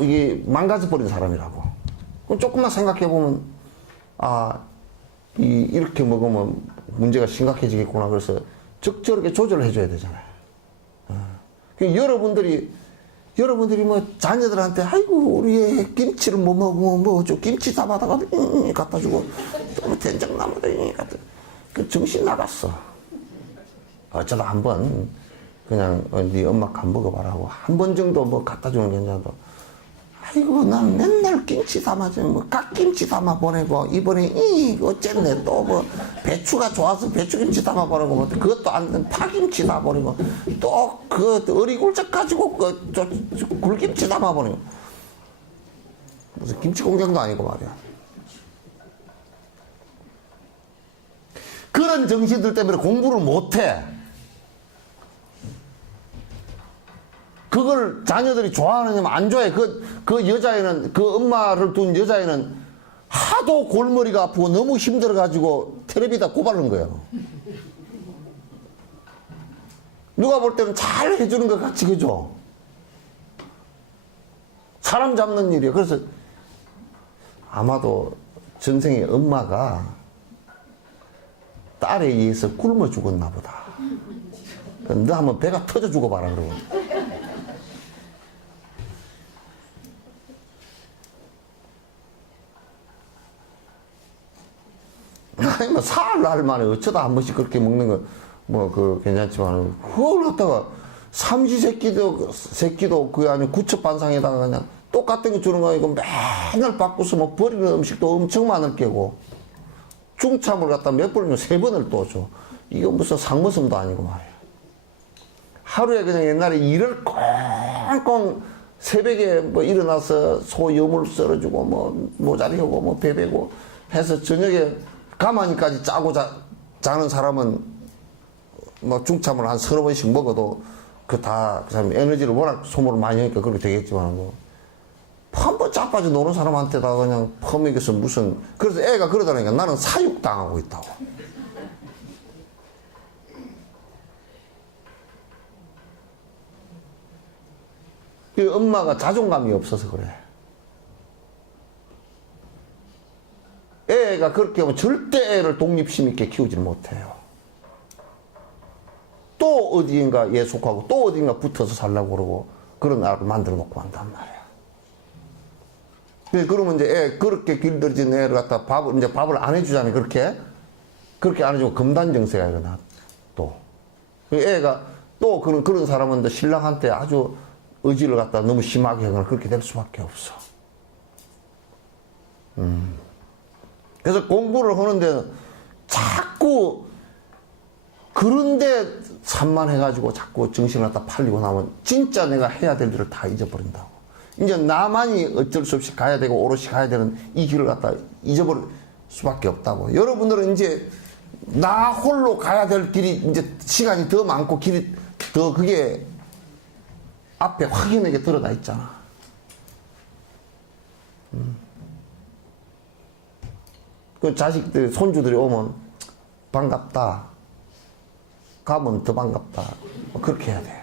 이게 망가져버린 사람이라고. 그럼 조금만 생각해보면, 이렇게 먹으면 문제가 심각해지겠구나. 그래서 적절하게 조절을 해줘야 되잖아요. 여러분들이 뭐 자녀들한테, 아이고, 우리 애 김치를 못 먹으면 뭐, 김치 담아다가 갖다 주고, 또 된장나무다 갖다 그 정신 나갔어. 어쩌다 한번 그냥 네 엄마 간 먹어봐라고 한 번 정도 뭐 갖다 주는 게 괜찮아도, 아이고 난 맨날 김치 담아줘 뭐 갓김치 담아 보내고 이번에 어쨌네 또 뭐 배추가 좋아서 배추김치 담아 보내고 뭐 그것도 안 된 파김치 담아 보내고 또 그 어리굴젓 가지고 굴김치 담아 보내고 무슨 김치 공장도 아니고 말이야. 그런 정신들 때문에 공부를 못해. 그걸 자녀들이 좋아하느냐면 안 좋아해. 그 여자애는, 그 엄마를 둔 여자애는 하도 골머리가 아프고 너무 힘들어가지고 텔레비다 고발한 거예요. 누가 볼 때는 잘 해주는 것 같이, 그죠? 사람 잡는 일이에요. 그래서 아마도 전생에 엄마가 딸에 의해서 굶어 죽었나 보다. 너 한번 배가 터져 죽어봐라, 그러고. 아니, 뭐, 사흘 만에 어쩌다 한 번씩 그렇게 먹는 건, 괜찮지만, 그걸 갖다가, 새끼도 그 안에 구첩반상에다가 그냥 똑같은 거 주는 거 아니고 맨날 바꾸서 뭐 버리는 음식도 엄청 많을 게고, 중참을 갖다 몇 번이면 3번을 또 줘. 이거 무슨 상머슴도 아니고 말이야. 하루에 그냥 옛날에 일을 꽁꽁 새벽에 뭐 일어나서 소 여물 썰어주고 뭐 모자리하고 뭐 베베고 해서 저녁에 가마니까지 짜고 자는 사람은 뭐 중참을 한 30번씩 먹어도 그 사람 에너지를 워낙 소모를 많이 하니까 그렇게 되겠지만 뭐 한 번 자빠져 노는 사람한테다 그냥 퍼먹여서 무슨. 그래서 애가 그러다니까 나는 사육당하고 있다고. 그 엄마가 자존감이 없어서 그래. 애가 그렇게 하면 절대 애를 독립심 있게 키우지 못해요. 또 어디인가 예속하고 또 어딘가 붙어서 살려고 그러고 그런 아를 만들어 놓고 한단 말이야. 그러면 이제 애, 그렇게 길들여진 애를 갖다 밥을 안 해주잖아요. 그렇게 안 해주고 금단정세가 일어나, 또. 애가 또 그런 사람은 신랑한테 아주 의지를 갖다 너무 심하게 하거나 그렇게 될 수밖에 없어. 그래서 공부를 하는데 자꾸 그런데 산만해가지고 자꾸 정신을 갖다 팔리고 나면 진짜 내가 해야 될 일을 다 잊어버린다고. 이제 나만이 어쩔 수 없이 가야 되고 오롯이 가야 되는 이 길을 갖다 잊어버릴 수밖에 없다고. 여러분들은 이제 나 홀로 가야 될 길이 이제 시간이 더 많고 길이 더 그게 앞에 확연하게 드러나 있잖아. 그 자식들, 손주들이 오면 반갑다. 가면 더 반갑다. 그렇게 해야 돼.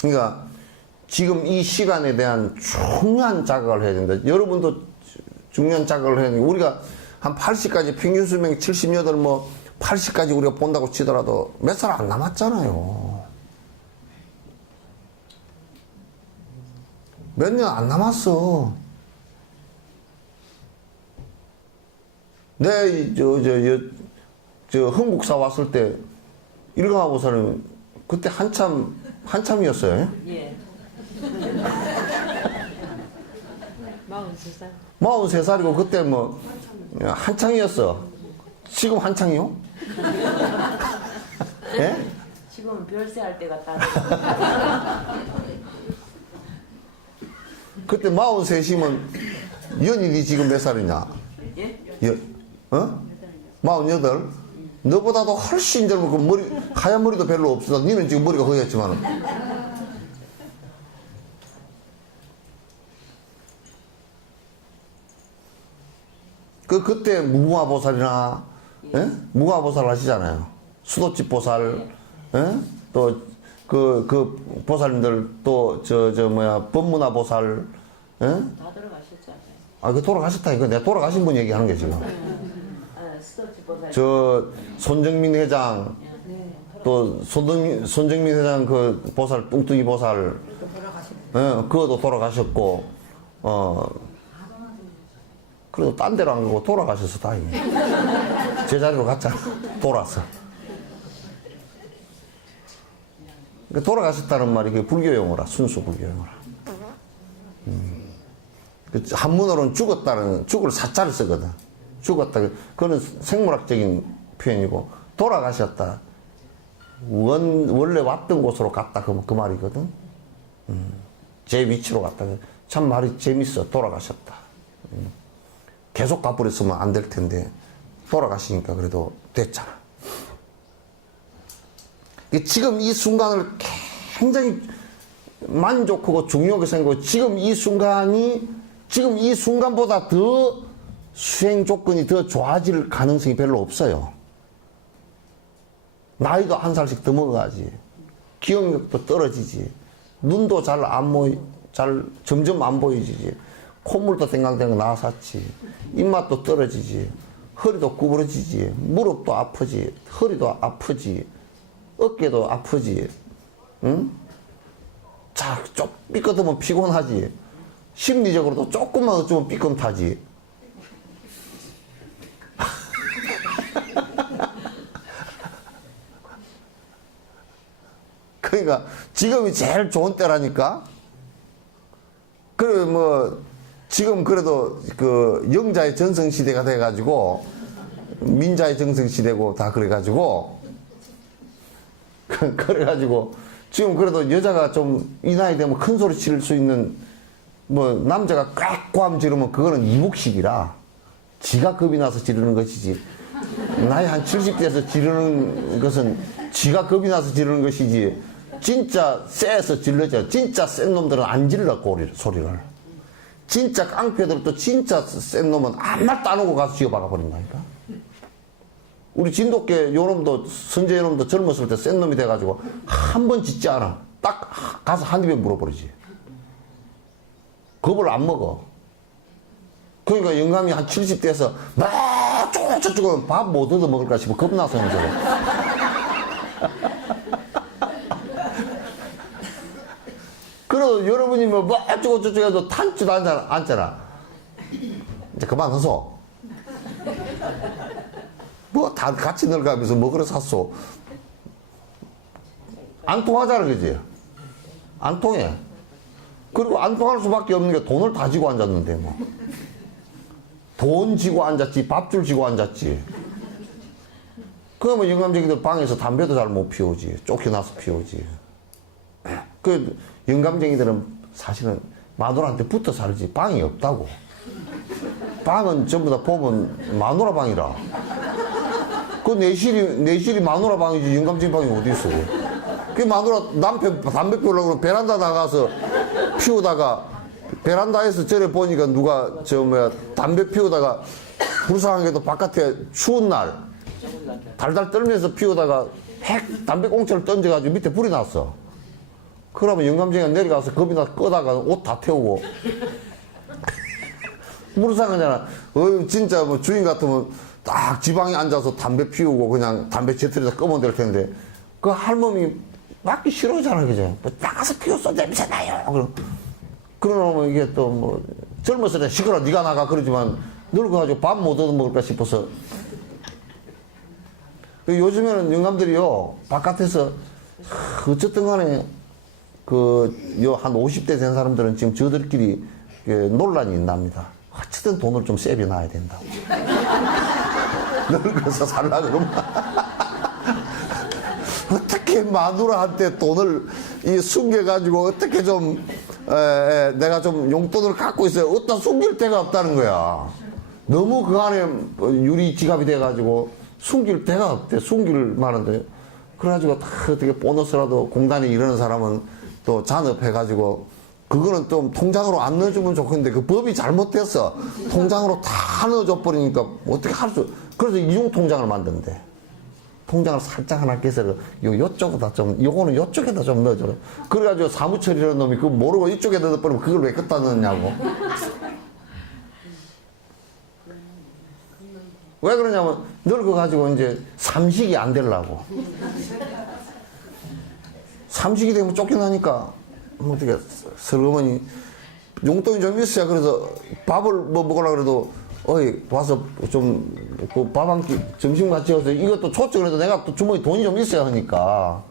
그러니까 지금 이 시간에 대한 중요한 자각을 해야 된다. 여러분도 중요한 자각을 해야 된다. 우리가 한 80까지 평균 수명 78, 80까지 우리가 본다고 치더라도 몇 살 안 남았잖아요. 몇 년 안 남았어. 한국사 왔을 때 일강하고서는 그때 한참이었어요. 예. 43살. 43살이고 그때 한창이었어. 지금 한창이요? 예? 지금은 별세 할 때가 딱. 그때 43이면 연일이 지금 몇 살이냐? 예? 어? 48? 너보다도 훨씬 젊고 머리 하얀 머리도 별로 없어. 니는 지금 머리가 허였지만 그때 무궁화보살이나 예? 무궁화보살 아시잖아요. 수도집 보살, 예? 그 보살님들 또 법문화 보살, 예? 다 들어가셨잖아요. 아, 그 돌아가셨다니까. 내가 돌아가신 분 얘기하는 게 지금. 수도집보살. 저 손정민 회장, 또 손정민 회장 그 보살 뚱뚱이 보살, 예, 그것도 돌아가셨고, 그래도 딴 데로 안 가고 돌아가셔서 다행이에요. 제자리로 갔잖아. 돌아서. 그러니까 돌아가셨다는 말이 그 불교 용어라. 순수 불교 용어라. 그 한문으로는 죽을 사자를 쓰거든. 죽었다. 그거는 생물학적인 표현이고, 돌아가셨다. 원래 왔던 곳으로 갔다. 그 말이거든. 제 위치로 갔다. 참 말이 재밌어. 돌아가셨다. 계속 가버렸으면 안 될 텐데 돌아가시니까 그래도 됐잖아. 지금 이 순간을 굉장히 만족하고 중요하게 생각하고 지금 이 순간보다 더 수행 조건이 더 좋아질 가능성이 별로 없어요. 나이도 한 살씩 더 먹어가지. 기억력도 떨어지지. 눈도 점점 안 보이지. 콧물도 땡강땡강 나왔지. 입맛도 떨어지지. 허리도 구부러지지. 무릎도 아프지. 허리도 아프지. 어깨도 아프지. 응? 자, 좀 삐끗하면 피곤하지. 심리적으로도 조금만 어쩌면 삐끗하지. 그러니까 지금이 제일 좋은 때라니까. 그래 지금 그래도 그 영자의 전성시대가 돼가지고 민자의 전성시대고 다 그래가지고 그래가지고 지금 그래도 여자가 좀 이 나이 되면 큰 소리 지를 수 있는 남자가 꽉꽉 지르면 그거는 이복식이라 지가 겁이 나서 지르는 것이지 나이 한 70대에서 지르는 것은 지가 겁이 나서 지르는 것이지 진짜 세서 질러져. 진짜 센 놈들은 안 질러 소리를. 진짜 깡패들 또 진짜 센 놈은 아무 말도 안 하고 가서 지어박아 버린다니까. 우리 진돗개 요놈도 선재 요놈도 젊었을 때 센 놈이 돼가지고 한 번 짖지 않아. 딱 가서 한 입에 물어버리지. 겁을 안 먹어. 그러니까 영감이 한 70대에서 막 쪼쪼쪼 밥 못 얻어 먹을까 싶어 겁나서 는 저거. 그래도 여러분이 어쩌고저쩌고 해도 탄지도 않잖아. 이제 그만하소. 다 같이 늙어가면서 그래 샀소. 안 통하잖아, 그지? 안 통해. 그리고 안 통할 수밖에 없는 게 돈을 다 지고 앉았는데, 돈 지고 앉았지, 밥줄 지고 앉았지. 그러면 영감쟁이들 방에서 담배도 잘 못 피우지. 쫓겨나서 피우지. 영감쟁이들은 사실은 마누라한테 붙어 살지 방이 없다고. 방은 전부 다 보면 마누라 방이라. 그 내실이 마누라 방이지 영감쟁이 방이 어디 있어. 그 마누라 남편 담배 피우려고 베란다 나가서 피우다가 베란다에서 저래 보니까 누가 담배 피우다가 불쌍하게도 바깥에 추운 날 달달 떨면서 피우다가 담배 꽁초를 던져가지고 밑에 불이 났어. 그러면 영감쟁이가 내려가서 겁이나 끄다가 옷 다 태우고. 불쌍하잖아. 진짜 주인 같으면 딱 지방에 앉아서 담배 피우고 그냥 담배 제틀에서 끄면 될 텐데. 그 할머니 맞기 싫어하잖아, 그죠? 나가서 피웠어, 냄새 나요. 그러면 이게 또 젊었을 때 시끄러 네가 나가 그러지만 늙어가지고 밥 못 얻어 먹을까 싶어서. 요즘에는 영감들이요, 바깥에서 어쨌든 간에 한 50대 된 사람들은 지금 저들끼리 논란이 있답니다. 어쨌든 돈을 좀 세게 놔야 된다고. 늙어서 살라 그러면 어떻게 마누라한테 돈을 숨겨가지고 어떻게 좀 내가 좀 용돈을 갖고 있어요. 어디다 숨길 데가 없다는 거야. 너무 그 안에 유리 지갑이 돼가지고 숨길 데가 없대. 숨길 만한데. 그래가지고 다 어떻게 보너스라도 공단에 이러는 사람은 또 잔업해가지고 그거는 좀 통장으로 안 넣어주면 좋겠는데 그 법이 잘못됐어. 통장으로 다 넣어줘 버리니까 어떻게 할 수. 그래서 이중 통장을 만든대. 통장을 살짝 하나 깨서 요쪽에다 좀 요거는 요쪽에다 좀 넣어줘. 그래가지고 사무처리라는 놈이 그거 모르고 이쪽에다 넣어버리면 그걸 왜 끄다 넣냐고. 왜 그러냐면 늙어가지고 이제 삼식이 안 되려고. 삼식이 되면 쫓겨나니까 어떻게 설거머니 용돈이 좀 있어야. 그래서 밥을 뭐 먹으려고 그래도 어이 와서 좀 그 밥 한 끼 점심 같이 해서 이것도 줬죠. 그래도 내가 또 주머니 돈이 좀 있어야 하니까.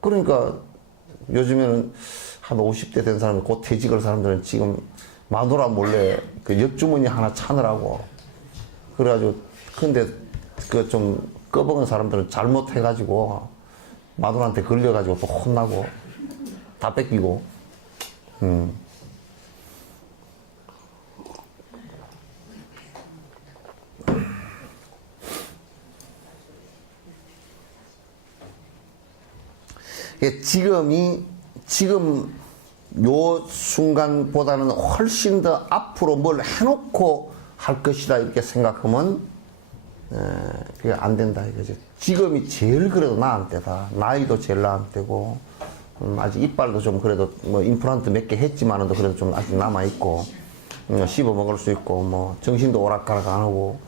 그러니까 요즘에는 한 50대 된 사람이 곧 퇴직할 사람들은 지금 마누라 몰래 그 옆주머니 하나 차느라고. 그래가지고 근데 그 좀 꺼벅은 사람들은 잘못해가지고 마누라한테 걸려가지고 또 혼나고 다 뺏기고. 지금 요 순간보다는 훨씬 더 앞으로 뭘 해놓고 할 것이다 이렇게 생각하면 그게 안 된다 이거지. 지금이 제일 그래도 나은 때다. 나이도 제일 나은 때고 아직 이빨도 좀 그래도 뭐 임플란트 몇 개 했지만은 그래도 좀 아직 남아 있고 씹어 먹을 수 있고 뭐 정신도 오락가락 안 하고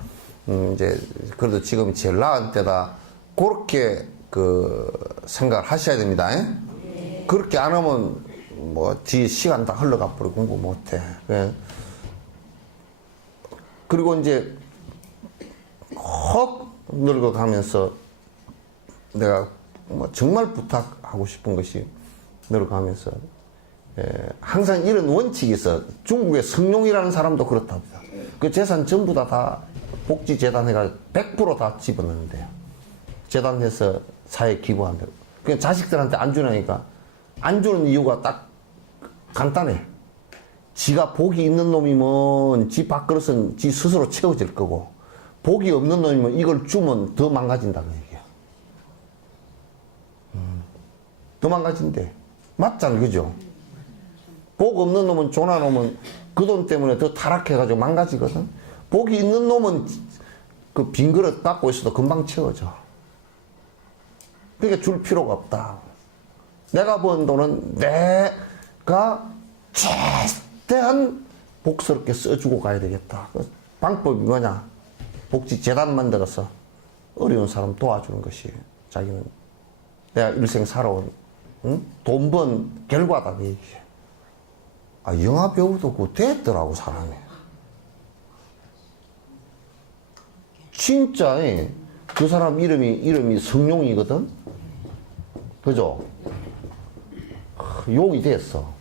이제 그래도 지금이 제일 나은 때다. 그렇게 그 생각을 하셔야 됩니다. 네. 그렇게 안 하면 뭐 지 시간 다 흘러가 버리고 공부 못해. 그리고 이제 혹 늙어가면서 내가 뭐 정말 부탁하고 싶은 것이 늙어가면서 항상 이런 원칙이 있어. 중국의 성룡이라는 사람도 그렇답니다. 그 재산 전부 다 복지재단 해가 100% 집어넣는데요. 재단해서 사회에 기부한대요. 그냥 자식들한테 안 주라니까. 안 주는 이유가 딱 간단해. 지가 복이 있는 놈이면 지 밥그릇은 지 스스로 채워질 거고, 복이 없는 놈이면 이걸 주면 더 망가진다는 얘기야. 더 망가진대. 맞잖아, 그죠? 복 없는 놈은 조나 놈은 그 돈 때문에 더 타락해가지고 망가지거든. 복이 있는 놈은 그 빈 그릇 갖고 있어도 금방 채워져. 그러니까 줄 필요가 없다. 내가 번 돈은 내가 최대한 복스럽게 써주고 가야 되겠다. 그 방법이 뭐냐? 복지재단 만들어서 어려운 사람 도와주는 것이 자기는 내가 일생 살아온 돈 번 결과다. 그 얘기야. 아, 영화 배우도 그거 됐더라고, 사람이. 진짜 그 사람 이름이 성룡이거든? 그죠? 용이 됐어.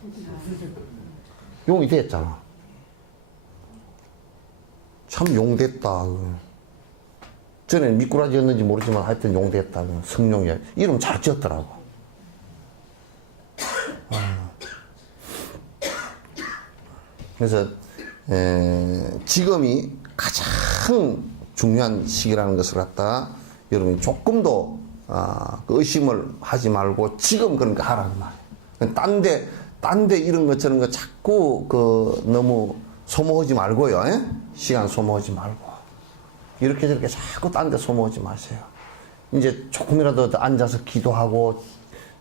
용이 됐잖아. 참 용됐다. 전에 미꾸라지였는지 모르지만 하여튼 용됐다. 성룡이야. 이름 잘 지었더라고. 그래서 지금이 가장 중요한 시기라는 것을 갖다 여러분이 조금 더 그 의심을 하지 말고 지금 그러니까 하라는 말이에요. 딴 데 이런 것 저런 거 자꾸 너무 소모하지 말고요. 시간 소모하지 말고 이렇게 저렇게 자꾸 딴 데 소모하지 마세요. 이제 조금이라도 앉아서 기도하고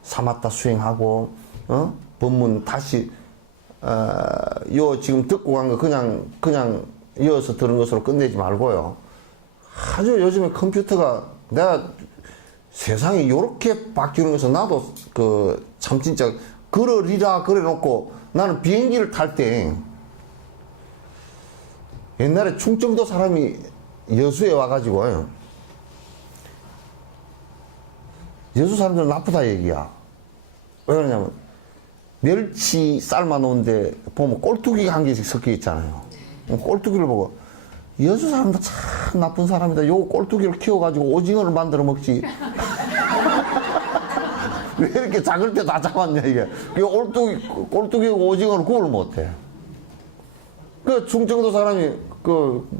사마타 수행하고 법문 다시 요 지금 듣고 간 거 그냥 이어서 들은 것으로 끝내지 말고요. 아주 요즘에 컴퓨터가 내가 세상이 요렇게 바뀌는 것은 나도 참 진짜 그러리라 그래 놓고 나는 비행기를 탈 때 옛날에 충청도 사람이 여수에 와가지고 여수 사람들은 나쁘다 얘기야. 왜 그러냐면 멸치 삶아 놓은데 보면 꼴뚜기가 한 개씩 섞여 있잖아요. 꼴뚜기를 보고 여수 사람도 참 나쁜 사람이다. 요 꼴뚜기를 키워가지고 오징어를 만들어 먹지. 왜 이렇게 작을 때 다 잡았냐, 이게. 꼴뚜기 오징어를 구분을 못해. 그 충청도 사람이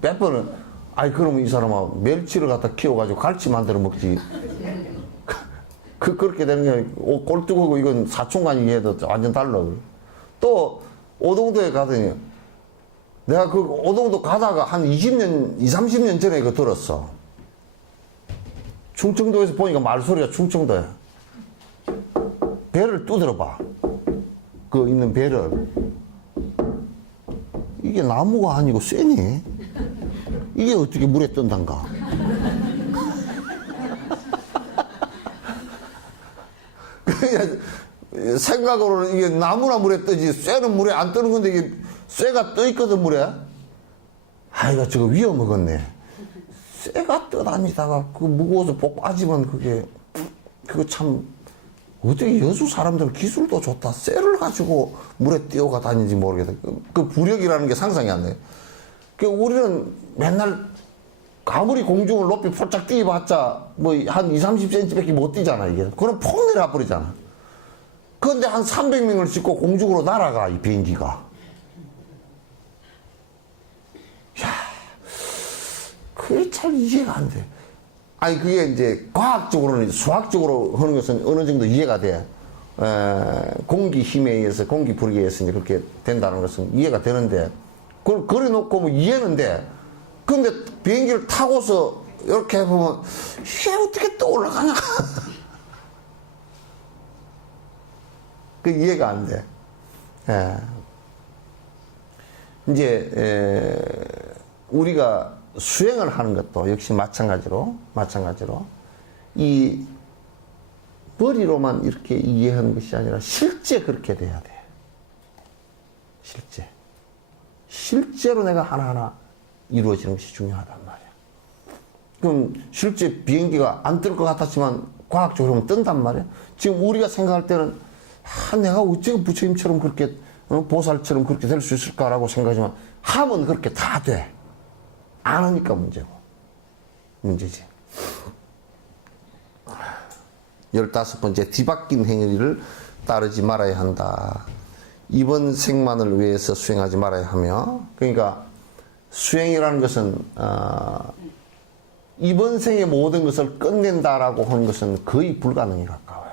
몇 번은, 아이, 그러면 이 사람아 멸치를 갖다 키워가지고 갈치 만들어 먹지. 그렇게 되는 게, 꼴뚜기고 이건 사촌간이 얘도 완전 달라. 또, 오동도에 가더니, 내가 그 오동도 가다가 한 20년, 30년 전에 그거 들었어. 충청도에서 보니까 말소리가 충청도야. 배를 두드려 봐. 그 있는 배를. 이게 나무가 아니고 쇠니? 이게 어떻게 물에 뜬단가? 그냥 생각으로는 이게 나무나 물에 뜨지 쇠는 물에 안 뜨는 건데 이게 쇠가 떠 있거든 물에. 아이가 저거 위험하겠네. 쇠가 떠다니다가 그 무거워서 복 빠지면 그거 참 어떻게 여수 사람들은 기술도 좋다. 쇠를 가지고 물에 뛰어가 다니는지 모르겠다. 그 부력이라는 게 상상이 안 돼. 그 우리는 맨날 아무리 공중을 높이 폴짝 뛰어봤자 뭐 한 20-30cm밖에 못 뛰잖아 이게. 그럼 폭 내려 버리잖아. 그런데 한 300명을 싣고 공중으로 날아가 이 비행기가. 야, 그게 참 이해가 안 돼. 아니 그게 이제 과학적으로는 수학적으로 하는 것은 어느 정도 이해가 돼. 공기 힘에 의해서 공기 부력에 의해서 이제 그렇게 된다는 것은 이해가 되는데 그걸 그래 놓고 뭐 이해는 돼. 근데 비행기를 타고서 이렇게 보면 이게 어떻게 또 올라가냐? 그 이해가 안 돼. 이제 우리가 수행을 하는 것도 역시 마찬가지로 이 머리로만 이렇게 이해하는 것이 아니라 실제 그렇게 돼야 돼. 실제로 내가 하나하나 이루어지는 것이 중요하단 말이야. 그럼 실제 비행기가 안 뜰 것 같았지만 과학적으로 뜬단 말이야. 지금 우리가 생각할 때는 내가 어째 부처님처럼 그렇게 보살처럼 그렇게 될 수 있을까라고 생각하지만 하면 그렇게 다 돼. 안 하니까 문제지. 15번째, 뒤바뀐 행위를 따르지 말아야 한다. 이번 생만을 위해서 수행하지 말아야 하며, 그러니까 수행이라는 것은 이번 생의 모든 것을 끝낸다라고 하는 것은 거의 불가능에 가까워요.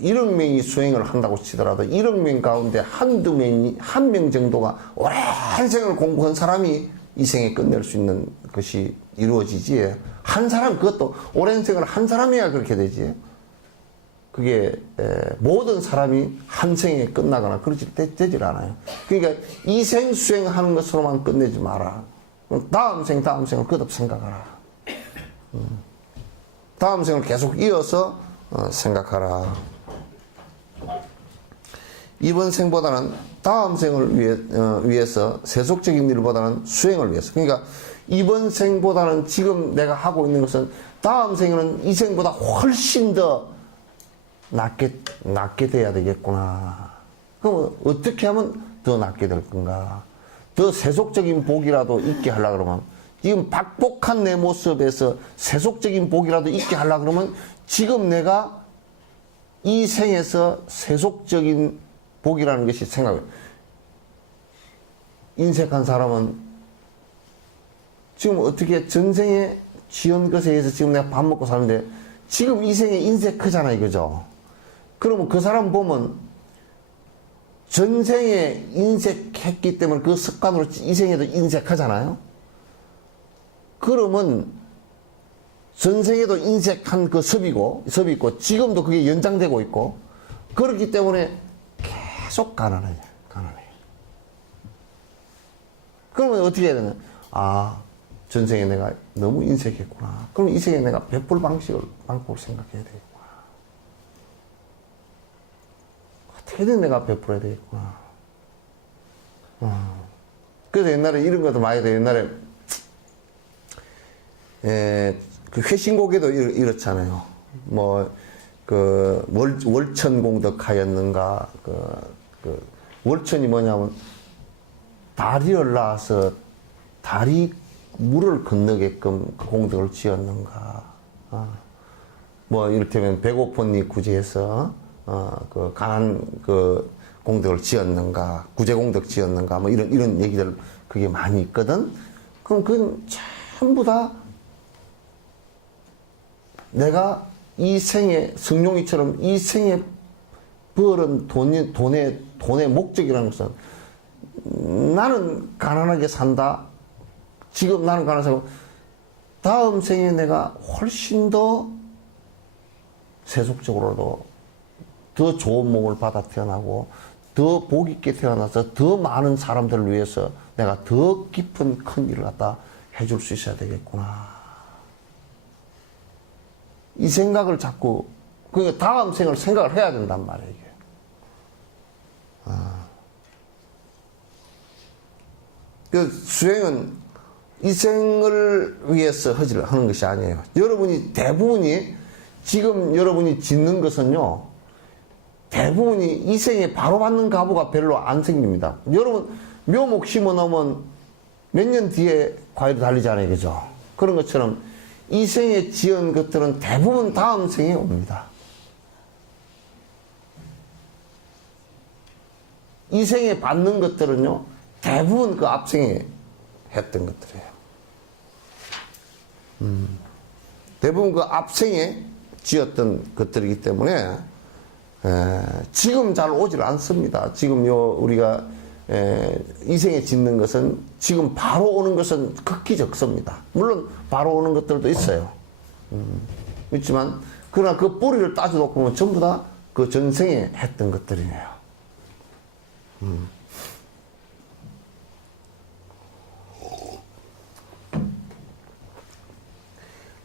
1억 명이 수행을 한다고 치더라도 1억 명 가운데 한 명 정도가 오랜 생을 공부한 사람이 이 생에 끝낼 수 있는 것이 이루어지지. 한 사람, 그것도 오랜 생을 한 사람이야 그렇게 되지. 그게 모든 사람이 한 생에 끝나거나 그러지 되질 않아요. 그러니까 이 생 수행하는 것으로만 끝내지 마라. 다음 생을 거듭 생각하라. 다음 생을 계속 이어서 생각하라. 이번 생보다는 다음 생을 위해서 세속적인 일보다는 수행을 위해서. 그러니까 이번 생보다는 지금 내가 하고 있는 것은 다음 생에는 이 생보다 훨씬 더 낫게 돼야 되겠구나. 그럼 어떻게 하면 더 낫게 될 건가? 더 세속적인 복이라도 있게 하려고 그러면, 지금 박복한 내 모습에서 세속적인 복이라도 있게 하려고 그러면 지금 내가 이 생에서 세속적인 복이라는 것이 생각을. 인색한 사람은 지금 어떻게 전생에 지은 것에 의해서 지금 내가 밥 먹고 사는데 지금 이 생에 인색하잖아 이거죠. 그러면 그 사람 보면 전생에 인색했기 때문에 그 습관으로 이 생에도 인색하잖아요. 그러면 전생에도 인색한 그 섭이 있고 지금도 그게 연장되고 있고 그렇기 때문에 계속 가난해. 그러면 어떻게 해야 되나? 전생에 내가 너무 인색했구나. 그럼 이 생에 내가 베풀 방법을 생각해야 되겠구나. 어떻게든 내가 베풀어야 되겠구나. 그래서 옛날에 이런 것도 많이 돼요. 옛날에 그 회신곡에도 이렇잖아요. 월천공덕하였는가. 월천이 뭐냐면 다리를 낳아서 다리 물을 건너게끔 그 공덕을 지었는가. 뭐 이를테면 배고픈이 구제해서 그 강한 그 공덕을 지었는가, 구제 공덕 지었는가, 뭐 이런 얘기들 그게 많이 있거든. 그럼 그건 전부 다 내가 이 생에 성룡이처럼 이 생에 벌은 돈의 목적이라는 것은 나는 가난하게 산다. 지금 나는 가난하고 다음 생에 내가 훨씬 더 세속적으로도 더 좋은 몸을 받아 태어나고 더 복 있게 태어나서 더 많은 사람들을 위해서 내가 더 깊은 큰 일을 갖다 해줄 수 있어야 되겠구나. 이 생각을 자꾸, 그러니까 다음 생을 생각을 해야 된단 말이에요, 이게. 그 수행은 이 생을 위해서 하는 것이 아니에요. 여러분이 대부분이 지금 여러분이 짓는 것은요, 대부분이 이 생에 바로 받는 가부가 별로 안 생깁니다. 여러분 묘목 심어 놓으면 몇 년 뒤에 과일이 달리잖아요, 그죠? 그런 것처럼 이 생에 지은 것들은 대부분 다음 생에 옵니다. 이 생에 받는 것들은요, 대부분 그 앞생에 했던 것들이에요. 대부분 그 앞생에 지었던 것들이기 때문에 지금 잘 오질 않습니다. 지금 우리가 이 생에 짓는 것은 지금 바로 오는 것은 극히 적습니다. 물론 바로 오는 것들도 있어요. 있지만 그러나 그 뿌리를 따져놓고 보면 전부 다 그 전생에 했던 것들이네요.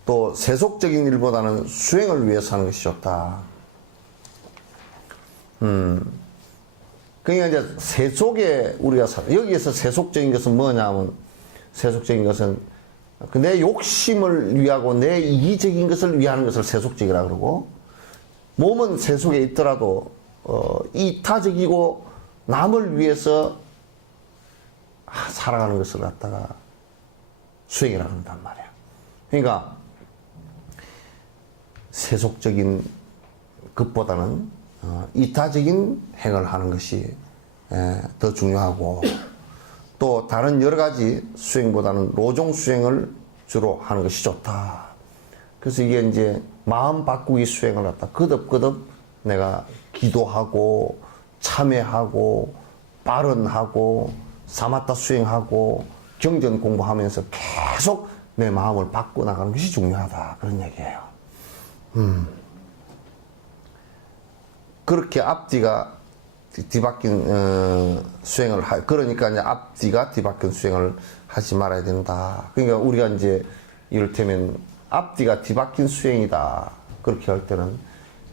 또 세속적인 일보다는 수행을 위해서 하는 것이 좋다. 그러니까 이제 세속에 우리가 여기에서 세속적인 것은 뭐냐면, 세속적인 것은 내 욕심을 위하고 내 이기적인 것을 위하는 것을 세속적이라 그러고, 몸은 세속에 있더라도 이타적이고 남을 위해서 살아가는 것을 갖다가 수행이라 그런단 말이야. 그러니까 세속적인 것보다는 이타적인 행을 하는 것이 더 중요하고, 또 다른 여러 가지 수행보다는 로종 수행을 주로 하는 것이 좋다. 그래서 이게 이제 마음 바꾸기 수행을 갖다 거듭거듭 내가 기도하고 참회하고 발언하고 사마타 수행하고 경전 공부하면서 계속 내 마음을 바꿔 나가는 것이 중요하다, 그런 얘기예요. 그렇게 앞뒤가 뒤바뀐 수행을 그러니까 이제 앞뒤가 뒤바뀐 수행을 하지 말아야 된다. 그러니까 우리가 이제 이를테면 앞뒤가 뒤바뀐 수행이다, 그렇게 할 때는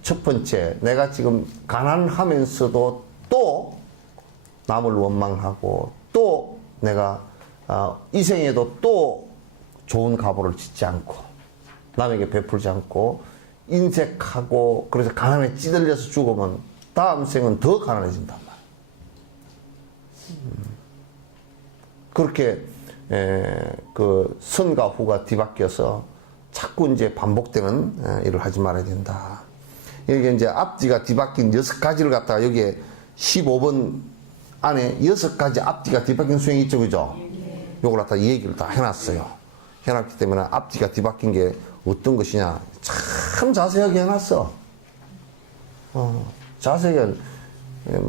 첫 번째, 내가 지금 가난하면서도 또 남을 원망하고 또 내가 이 생에도 또 좋은 가보를 짓지 않고 남에게 베풀지 않고 인색하고 그래서 가난에 찌들려서 죽으면 다음 생은 더 가난해진단 말이에요. 그렇게 그 선과 후가 뒤바뀌어서 자꾸 이제 반복되는 일을 하지 말아야 된다. 이게 이제 앞뒤가 뒤바뀐 6가지를 갖다가 여기에 15번 안에 6가지 앞뒤가 뒤바뀐 수행이 있죠, 그죠? 요걸 갖다 이 얘기를 다 해놨어요. 해놨기 때문에 앞뒤가 뒤바뀐 게 어떤 것이냐 참 자세하게 해놨어. 자세하게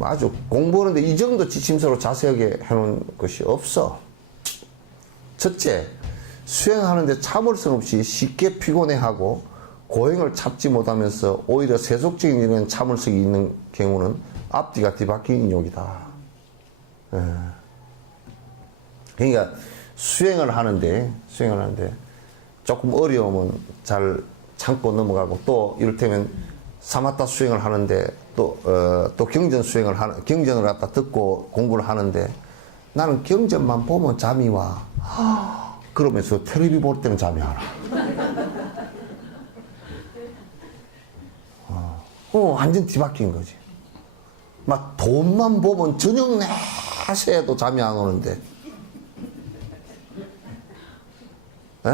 아주 공부하는데 이 정도 지침서로 자세하게 해놓은 것이 없어. 첫째, 수행하는데 참을성 없이 쉽게 피곤해하고 고행을 참지 못하면서 오히려 세속적인 일은 참을성이 있는 경우는 앞뒤가 뒤바뀐 인욕이다. 그러니까 수행을 하는데 조금 어려우면 잘 참고 넘어가고, 또 이를테면 사마타 수행을 하는데 또 경전 경전을 갖다 듣고 공부를 하는데 나는 경전만 보면 잠이 와. 그러면서 텔레비 볼 때는 잠이 안 와. 완전 뒤바뀐 거지. 막 돈만 보면 저녁 새도 잠이 안 오는데. 에?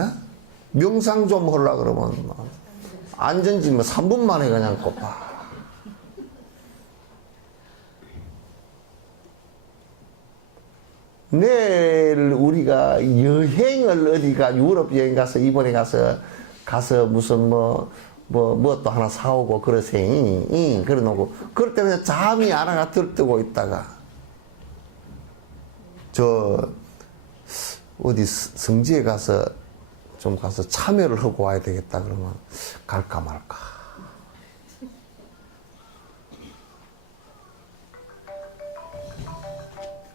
명상 좀 하려고 그러면 앉은지 뭐 3분 만에 그냥 꼽아. 내일 우리가 여행을 어디가 유럽 여행 가서 이번에 가서 무슨 뭐 또 하나 사오고 그러세요. 그래 놓고 그럴 때는 잠이 안 와가 들뜨고 있다가 저 어디 성지에 가서 좀 가서 참여를 하고 와야 되겠다 그러면 갈까 말까.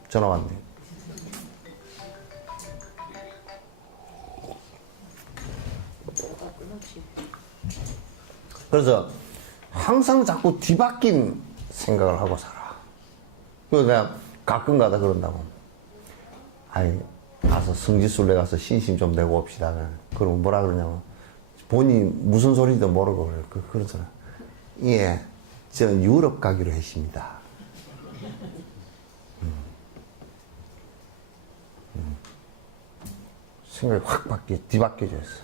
전화 왔네. 그래서 항상 자꾸 뒤바뀐 생각을 하고 살아. 그래서 내가 가끔 가다 그런다고. 아이, 가서 성지순례 가서 신심 좀 내고 옵시다. 그러면 뭐라 그러냐면, 본인이 무슨 소리도 모르고 그래. 그러잖아. 예, 저는 유럽 가기로 했습니다. 생각이 확 뒤바뀌어져 있어.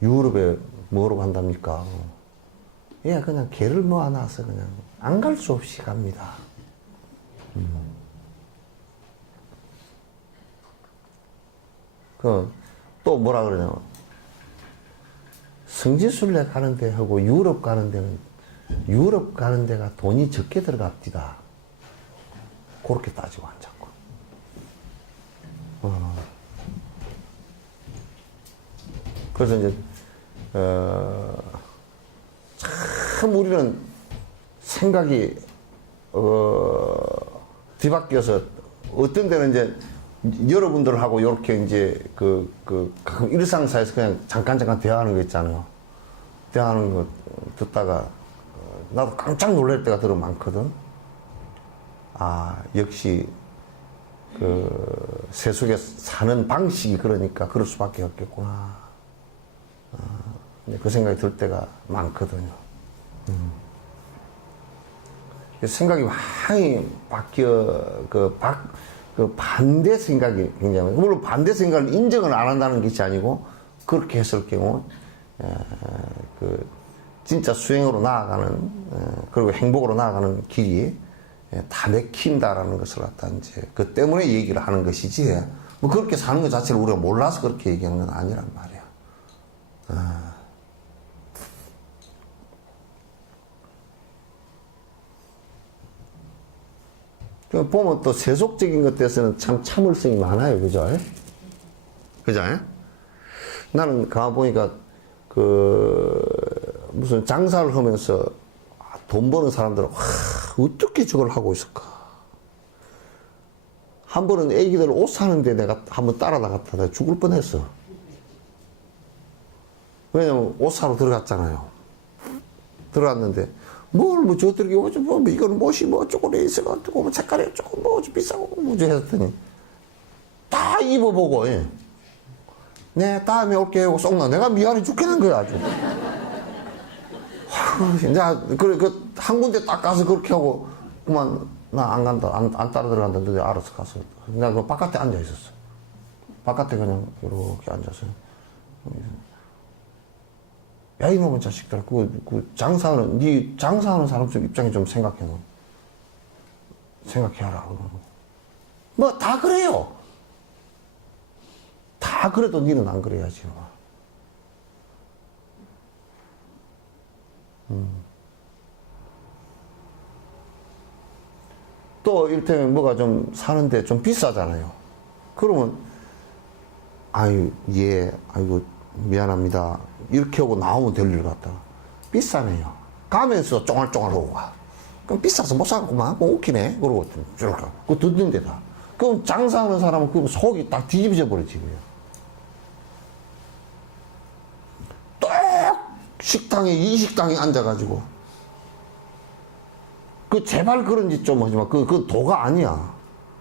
유럽에 뭐로 간답니까? 예, 그냥 개를 모아놔서 그냥 안 갈 수 없이 갑니다. 또 뭐라 그러냐면, 성지순례 가는 데 하고 유럽 가는 데는, 유럽 가는 데가 돈이 적게 들어갑디다. 그렇게 따지고 앉았고. 그래서 이제, 참 우리는 생각이, 뒤바뀌어서 어떤 데는 이제 여러분들하고 이렇게 이제 가끔 일상사에서 그냥 잠깐 대화하는 거 있잖아요. 대화하는 거 듣다가 나도 깜짝 놀랄 때가 들어 많거든. 아, 역시 세속에 사는 방식이 그러니까 그럴 수밖에 없겠구나. 그 생각이 들 때가 많거든요. 생각이 많이 바뀌어, 반대 생각이 굉장히, 물론 반대 생각을 인정을 안 한다는 것이 아니고, 그렇게 했을 경우, 진짜 수행으로 나아가는, 그리고 행복으로 나아가는 길이 다 맥힌다라는 것을 갖다 이제, 그 때문에 얘기를 하는 것이지, 뭐 그렇게 사는 것 자체를 우리가 몰라서 그렇게 얘기하는 건 아니란 말이야. 보면 또 세속적인 것들에서는 참 참을성이 많아요. 그죠? 그죠? 나는 가보니까, 무슨 장사를 하면서 돈 버는 사람들은, 와, 어떻게 저걸 하고 있을까? 한 번은 애기들 옷 사는데 내가 한번 따라나갔다 내가 죽을 뻔 했어. 왜냐면 옷 사러 들어갔잖아요. 들어갔는데, 저들이, 이건 뭐시, 어쩌고, 레이스가, 색깔이 어쩌고, 비싸고, 했더니, 다 입어보고, 예. 네, 다음에 올게 하고 쏙나. 내가 미안해 죽겠는 거야, 아주. 이제, 한 군데 딱 가서 그렇게 하고, 그만, 나 안 간다, 안 따라 들어간다. 너네 알아서 가서. 내가 그 바깥에 앉아 있었어. 바깥에 그냥, 이렇게 앉아서. 야, 이놈의 자식들아, 네 장사하는 사람 입장에 좀 생각해라. 뭐, 다 그래요. 다 그래도 니는 안 그래야지. 또, 이를테면 뭐가 좀 사는데 좀 비싸잖아요. 그러면, 아이고, 미안합니다. 이렇게 하고 나오면 될 일 같다. 비싸네요. 가면서 쫑알쫑알 오고 가. 그럼 비싸서 못 사겠구만. 웃기네. 그러고, 그거 듣는 데다. 그럼 장사하는 사람은 그 속이 딱 뒤집어져 버리지. 또 식당에, 이 식당에 앉아가지고. 제발 그런 짓 좀 하지 마. 그 도가 아니야.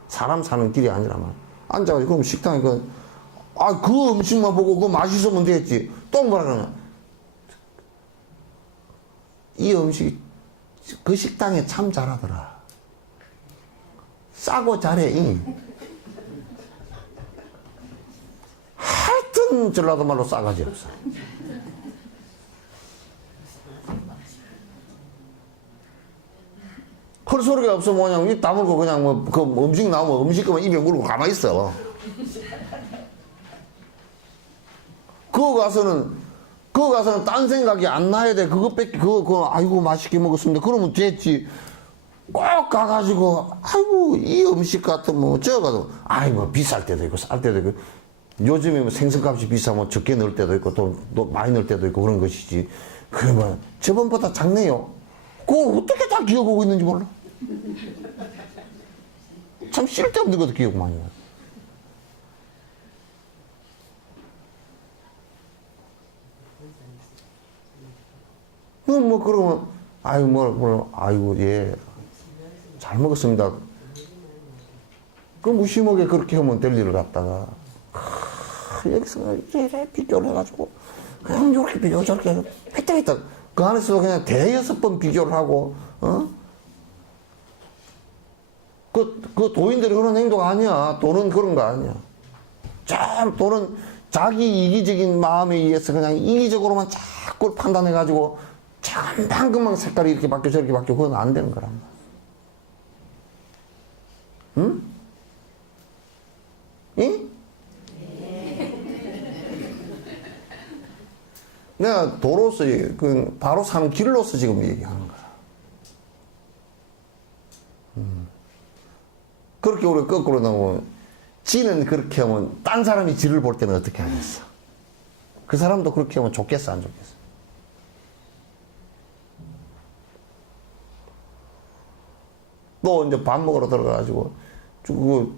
사람 사는 길이 아니라면. 앉아가지고, 그럼 식당에 그 음식만 보고 그거 맛있으면 되겠지. 또 뭐라 그러냐. 이 음식이 그 식당에 참 잘하더라. 싸고 잘해. 하여튼 전라도 말로 싸가지 없어. 헐소리가 없으면 그냥 입 다물고 그냥 뭐 그 음식 나오면 음식만 입에 물고 가만히 있어. 그거 가서는 딴 생각이 안 나야 돼. 아이고 맛있게 먹었습니다. 그러면 됐지. 꼭 가가지고 아이고 이 음식 같은 뭐 저거도 아이고 비쌀 때도 있고 쌀 때도 있고 요즘에 뭐 생선값이 비싸면 적게 넣을 때도 있고 또 많이 넣을 때도 있고 그런 것이지. 그러면 저번보다 작네요. 그거 어떻게 다 기억하고 있는지 몰라. 참 쓸데없는 것도 기억 많이 나. 뭐 그러면 아이고 예 잘 먹었습니다. 그 무심하게 그렇게 하면 될 일을 갖다가 여기서 이래 비교를 해가지고 그냥 요렇게 비교 저렇게 획득했다. 그 안에서도 그냥 대여섯 번 비교를 하고 그 도인들이 그런 행동 아니야. 돈은 그런 거 아니야. 돈은 자기 이기적인 마음에 의해서 그냥 이기적으로만 자꾸 판단해가지고 금방 색깔이 이렇게 바뀌어 저렇게 바뀌어 그건 안 되는 거란 말이야. 응? 응? 내가 도로서 바로 사는 길로서 지금 얘기하는 거야. 그렇게 우리 거꾸로 나오면 지는 그렇게 하면 딴 사람이 지를 볼 때는 어떻게 하겠어? 그 사람도 그렇게 하면 좋겠어 안 좋겠어? 또 이제 밥 먹으러 들어가가지고 그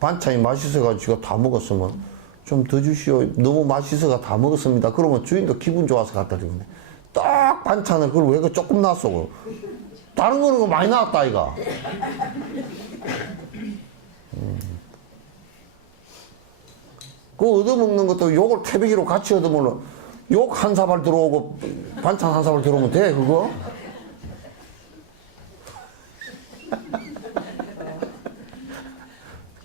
반찬이 맛있어가지고 지가 다 먹었으면 좀 더 주시오. 너무 맛있어가 다 먹었습니다. 그러면 주인도 기분 좋아서 갖다 주겠네. 딱 반찬을 그걸 왜 그 조금 놨어? 다른 거는 많이 나왔다 아이가. 그 얻어먹는 것도 욕을 태비기로 같이 얻으면 욕 한 사발 들어오고 반찬 한 사발 들어오면 돼 그거?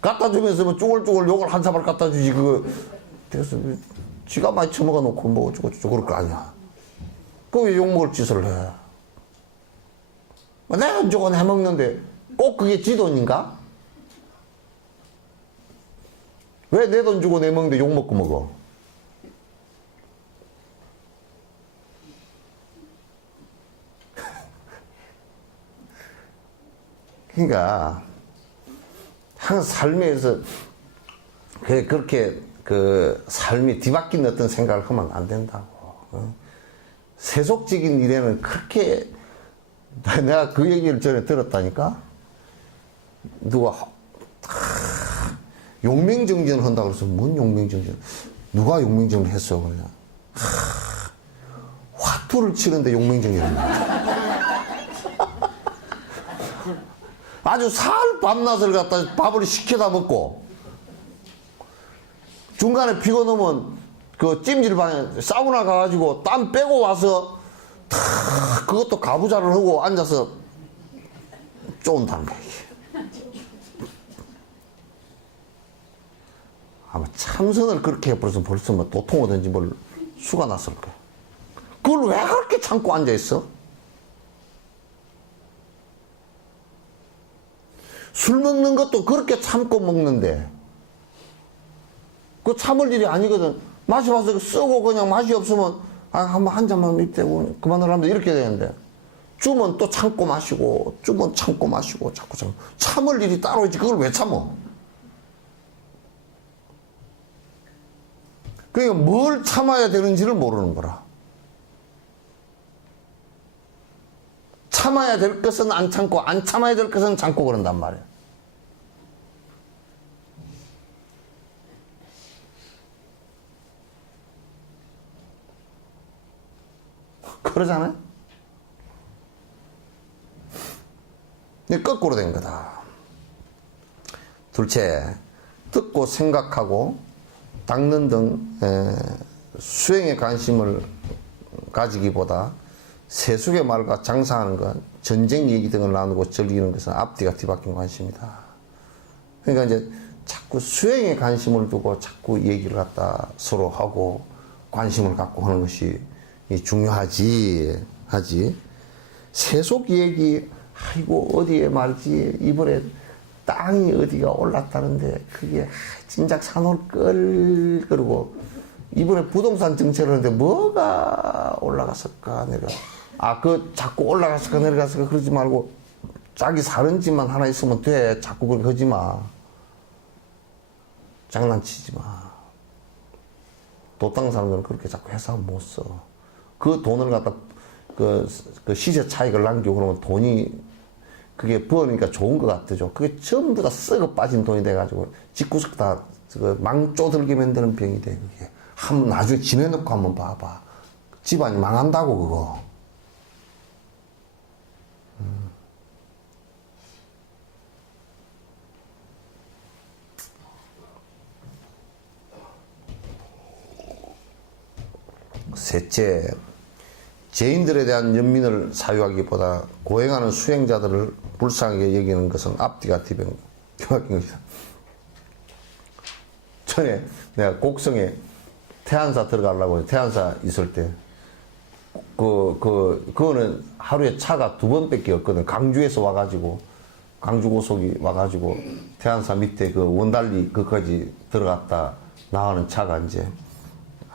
갖다 주면서 뭐 쭈글쭈글 욕을 한 사발 갖다 주지 그거 그래서 지가 많이 처먹어 놓고 뭐 어쩌고저쩌고 그럴 거 아니야. 그 왜 욕먹을 짓을 해? 내가 돈 주고 해먹는데 꼭 그게 지 돈인가? 왜 내 돈 주고 내 먹는데 욕먹고 먹어? 그러니까 항상 삶에서 그렇게 그 삶이 뒤바뀐 어떤 생각을 하면 안 된다고. 세속적인 일에는 그렇게 내가 그 얘기를 전에 들었다니까. 누가 용맹정진을 한다고 그래서 뭔 용맹정진? 누가 용맹정진을 했어 그냥. 화투를 치는데 용맹정진을 한다. 아주 살 밤낮을 갖다 밥을 시켜다 먹고 중간에 피고 넘으면 그 찜질방에 사우나 가가지고 땀 빼고 와서 다 그것도 가부좌를 하고 앉아서 쫀다는 거야. 아마 참선을 그렇게 해버려서 벌써 뭐 도통 오든지 뭘 수가 났을 거야. 그걸 왜 그렇게 참고 앉아있어? 술 먹는 것도 그렇게 참고 먹는데 그 참을 일이 아니거든. 맛이 와서 쓰고 그냥 맛이 없으면 한번 한 잔만 입대고 그만하라면 이렇게 되는데 주면 또 참고 마시고 주면 참고 마시고 자꾸 참을 일이 따로 있지. 그걸 왜 참어? 그러니까 뭘 참아야 되는지를 모르는 거라. 참아야 될 것은 안 참고 안 참아야 될 것은 참고 그런단 말이야. 그러잖아요? 이게 거꾸로 된 거다. 둘째, 듣고 생각하고 닦는 등 수행에 관심을 가지기보다 세속의 말과 장사하는 것, 전쟁 얘기 등을 나누고 즐기는 것은 앞뒤가 뒤바뀐 관심이다. 그러니까 이제 자꾸 수행에 관심을 두고 자꾸 얘기를 갖다 서로 하고 관심을 갖고 하는 것이 중요하지. 세속 얘기, 아이고, 어디에 말이지, 이번에 땅이 어디가 올랐다는데, 그게 진작 산을 끌고, 이번에 부동산 정책을 하는데 뭐가 올라갔을까, 내가. 자꾸 올라갔을까, 내려갔을까, 그러지 말고, 자기 사는 집만 하나 있으면 돼. 자꾸 그렇게 하지 마. 장난치지 마. 도땅 사는 건 그렇게 자꾸 해서는 못 써. 그 돈을 갖다 그 시세 차익을 남기고 그러면 돈이 그게 버니까 좋은 것 같죠. 그게 전부 다 썩어 빠진 돈이 돼가지고 집구석 다 망쪼들게 만드는 병이 돼. 그게 한번 나중에 지내놓고 한번 봐봐. 집안이 망한다고 그거. 셋째, 죄인들에 대한 연민을 사유하기보다 고행하는 수행자들을 불쌍하게 여기는 것은 앞뒤가 뒤병 것이다. 전에 내가 곡성에 태안사 들어가려고 태안사 있을 때 그거는 하루에 차가 2번밖에 없거든. 강주에서 와가지고 강주 고속이 와가지고 태안사 밑에 그 원달리 그까지 들어갔다 나가는 차가 이제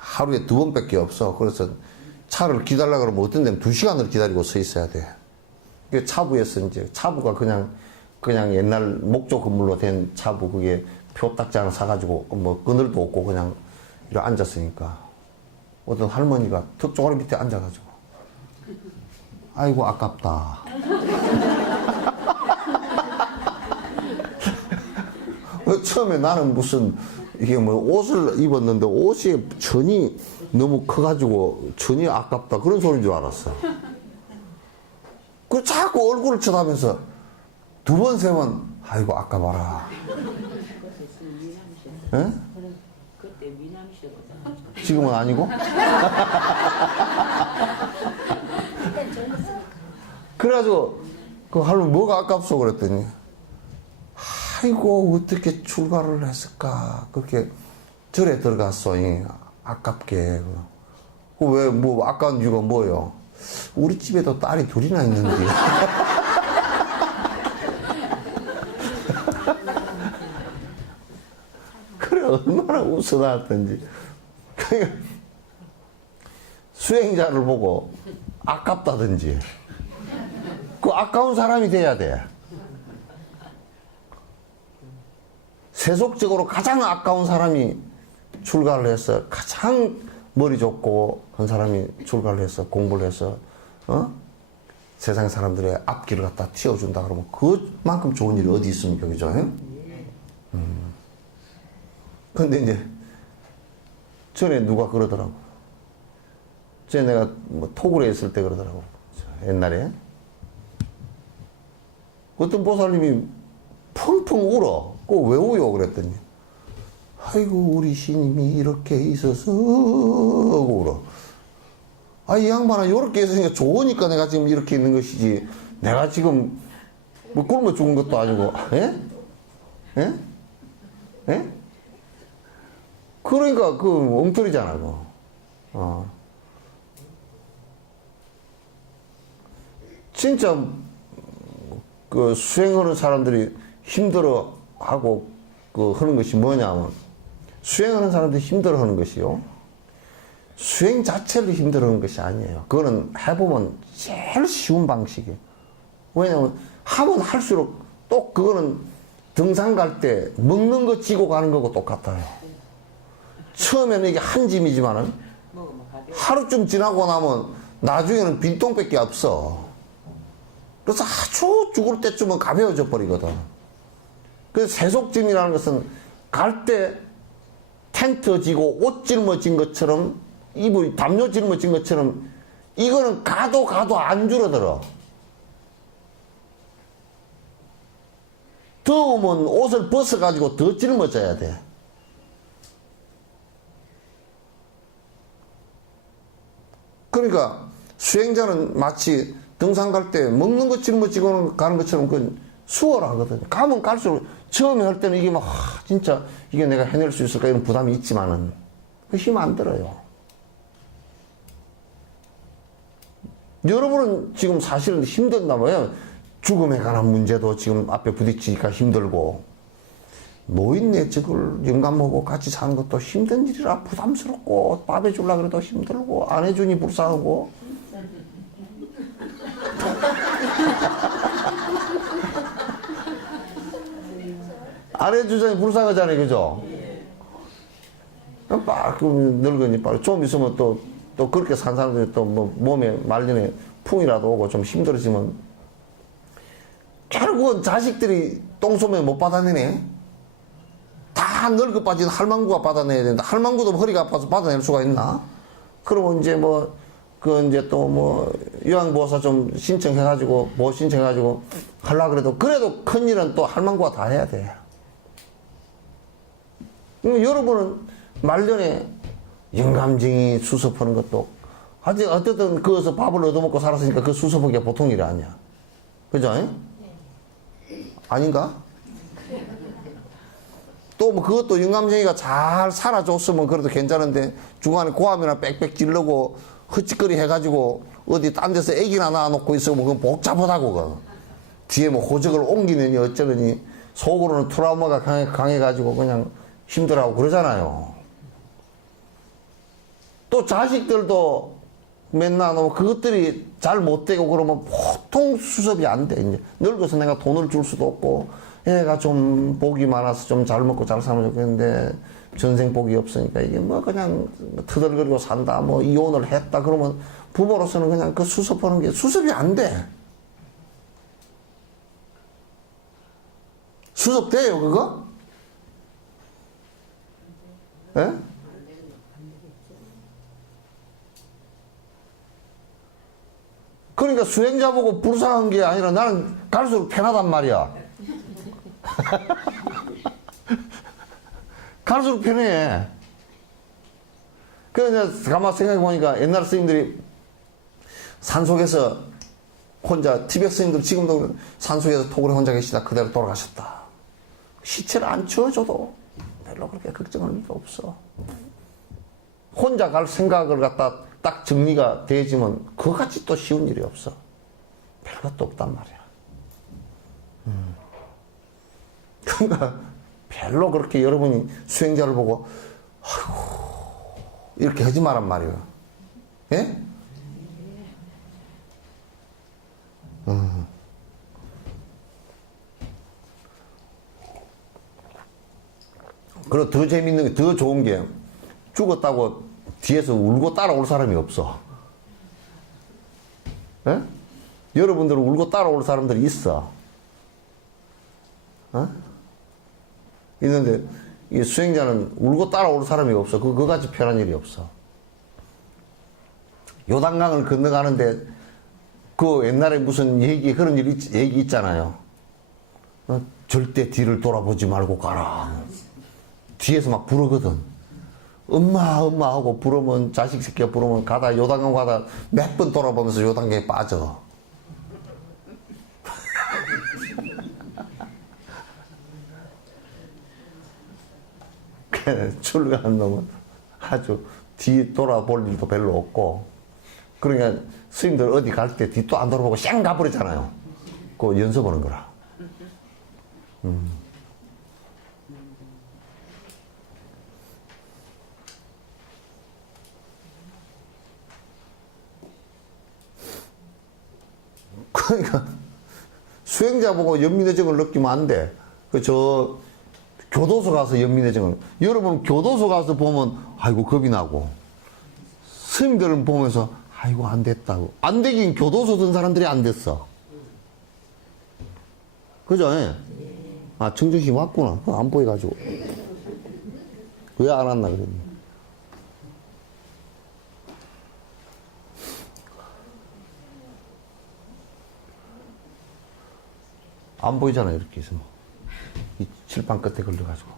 하루에 2번밖에 없어. 그래서 차를 기다리려고 그러면 어떤 데는 2시간을 기다리고 서 있어야 돼. 그 차부에서 이제 차부가 그냥 옛날 목조 건물로 된 차부 그게 표딱지 하나 사가지고 뭐 그늘도 없고 그냥 이렇게 앉았으니까 어떤 할머니가 턱조가리 밑에 앉아가지고 아이고 아깝다. 처음에 나는 무슨 이게 뭐 옷을 입었는데 옷이 천이 너무 커가지고 천이 아깝다 그런 소리인 줄 알았어. 그 자꾸 얼굴을 쳐다보면서 2번, 3번 아이고 아까봐라. 예? 그때 미남이셨거든. 지금은 아니고? 그래가지고 그 할머니 뭐가 아깝소 그랬더니 아이고 어떻게 출가를 했을까 그렇게 절에 들어갔어. 아깝게. 왜 뭐 아까운 이유가 뭐예요? 우리 집에도 딸이 2이나 있는데. 그래 얼마나 웃어 나왔던지. 그러니까 수행자를 보고 아깝다든지 그 아까운 사람이 돼야 돼. 세속적으로 가장 아까운 사람이 출가를 해서 가장 머리 좋고 한 사람이 출가를 해서 공부를 해서 세상 사람들의 앞길을 갖다 틔워준다 그러면 그만큼 좋은 일이 어디 있습니까? 그죠? 근데 이제 전에 누가 그러더라고. 전에 내가 뭐 토굴에 있을 때 그러더라고. 옛날에 어떤 보살님이 펑펑 울어. 그 왜 우요? 그랬더니 아이고 우리 신임이 이렇게 있어서 하고 울어. 아 이 양반아 이렇게 있으니까 좋으니까 내가 지금 이렇게 있는 것이지 내가 지금 뭐 굶어 죽은 것도 아니고. 예? 예? 예? 그러니까 그 엉터리잖아 그거. 진짜 그 수행하는 사람들이 힘들어하고 그 하는 것이 뭐냐면 수행하는 사람들이 힘들어하는 것이요. 수행 자체를 힘들어하는 것이 아니에요. 그거는 해보면 제일 쉬운 방식이에요. 왜냐하면 하면 할수록 또 그거는 등산 갈 때 먹는 거 지고 가는 거고 똑같아요. 처음에는 이게 한 짐이지만은 하루쯤 지나고 나면 나중에는 빈통밖에 없어. 그래서 아주 죽을 때쯤은 가벼워져 버리거든. 그래서 세속짐이라는 것은 갈 때 텐트 지고 옷 짊어진 것처럼 이불 담요 짊어진 것처럼 이거는 가도 안 줄어들어. 더우면 옷을 벗어가지고 더 짊어져야 돼. 그러니까 수행자는 마치 등산 갈 때 먹는 거 짊어지고 가는 것처럼 그 수월하거든요. 가면 갈수록 처음에 할 때는 이게 막 진짜 이게 내가 해낼 수 있을까 이런 부담이 있지만은 그 힘 안 들어요. 여러분은 지금 사실은 힘든다 봐요. 죽음에 관한 문제도 지금 앞에 부딪히니까 힘들고 노인네 저걸 영감하고 같이 사는 것도 힘든 일이라 부담스럽고 밥 해주려고 그래도 힘들고 안 해주니 불쌍하고 안 해주자니 불쌍하잖아요. 그죠? 막 늙으니 좀 있으면 또 그렇게 산 사람들이 또 뭐 몸에 말년에 풍이라도 오고 좀 힘들어지면 결국은 자식들이 똥소매 못 받아내네. 다 늙어 빠진 할망구가 받아내야 된다. 할망구도 허리가 아파서 받아낼 수가 있나? 그러면 이제 그 이제 또 요양보호사 좀 신청해가지고, 신청해가지고 하려고 그래도 큰일은 또 할망구가 다 해야 돼. 여러분은 말년에 영감쟁이 수습하는 것도, 어쨌든 그것서 밥을 얻어먹고 살았으니까 그 수습하기가 보통 일이 아니야. 그죠? 아닌가? 또 그것도 영감쟁이가 잘 살아줬으면 그래도 괜찮은데 중간에 고함이나 빽빽 찌르고 헛짓거리 해가지고 어디 딴 데서 애기나 낳아놓고 있으면 그건 복잡하다고. 뒤에 호적을 옮기느니 어쩌느니 속으로는 트라우마가 강해가지고 그냥 힘들어하고 그러잖아요. 또 자식들도 맨날 그것들이 잘 못되고 그러면 보통 수습이 안 돼. 이제 늙어서 내가 돈을 줄 수도 없고 애가 좀 복이 많아서 좀 잘 먹고 잘 살면 좋겠는데 전생 복이 없으니까 이게 그냥 터덜거리고 산다 이혼을 했다 그러면 부모로서는 그냥 그 수습하는 게 수습이 안 돼. 수습돼요 그거? 예? 그러니까 수행자 보고 불쌍한 게 아니라 나는 갈수록 편하단 말이야. 갈수록 편해. 그래서 가만 생각해보니까 옛날 스님들이 산속에서 혼자, 티벳 스님들 지금도 산속에서 토굴에 혼자 계시다 그대로 돌아가셨다. 시체를 안 치워줘도 별로 그렇게 걱정할 일도 없어. 혼자 갈 생각을 갖다 딱 정리가 되지만 그거같이 또 쉬운 일이 없어. 별것도 없단 말이야. 그러니까 별로 그렇게 여러분이 수행자를 보고 아이고 이렇게 하지 말란 말이에요. 예? 그리고 더 재밌는 게, 더 좋은 게 죽었다고 뒤에서 울고 따라올 사람이 없어. 예? 여러분들은 울고 따라올 사람들이 있어. 있는데 이 수행자는 울고 따라올 사람이 없어. 그거같이 편한 일이 없어. 요단강을 건너가는데 그 옛날에 무슨 그런 얘기 있잖아요. 절대 뒤를 돌아보지 말고 가라. 뒤에서 막 부르거든. 엄마 하고 부르면 자식 새끼가 부르면 요단강 가다 몇 번 돌아보면서 요단강에 빠져. 출가한 놈은 아주 뒤 돌아볼 일도 별로 없고 그러니까 스님들 어디 갈 때 뒤도 안 돌아보고 쌩 가버리잖아요. 그거 연습하는 거라. 그러니까 수행자 보고 연민의정을 느끼면 안 돼. 교도소 가서 연민의정을. 여러분 교도소 가서 보면 아이고 겁이 나고 스님들은 보면서 아이고 안 됐다고. 안 되긴 교도소 든 사람들이 안 됐어. 그죠? 아 청정씨 왔구나. 안 보여가지고 왜 안 왔나 그랬네. 안 보이잖아 이렇게 해서 이 칠판 끝에 걸려가지고.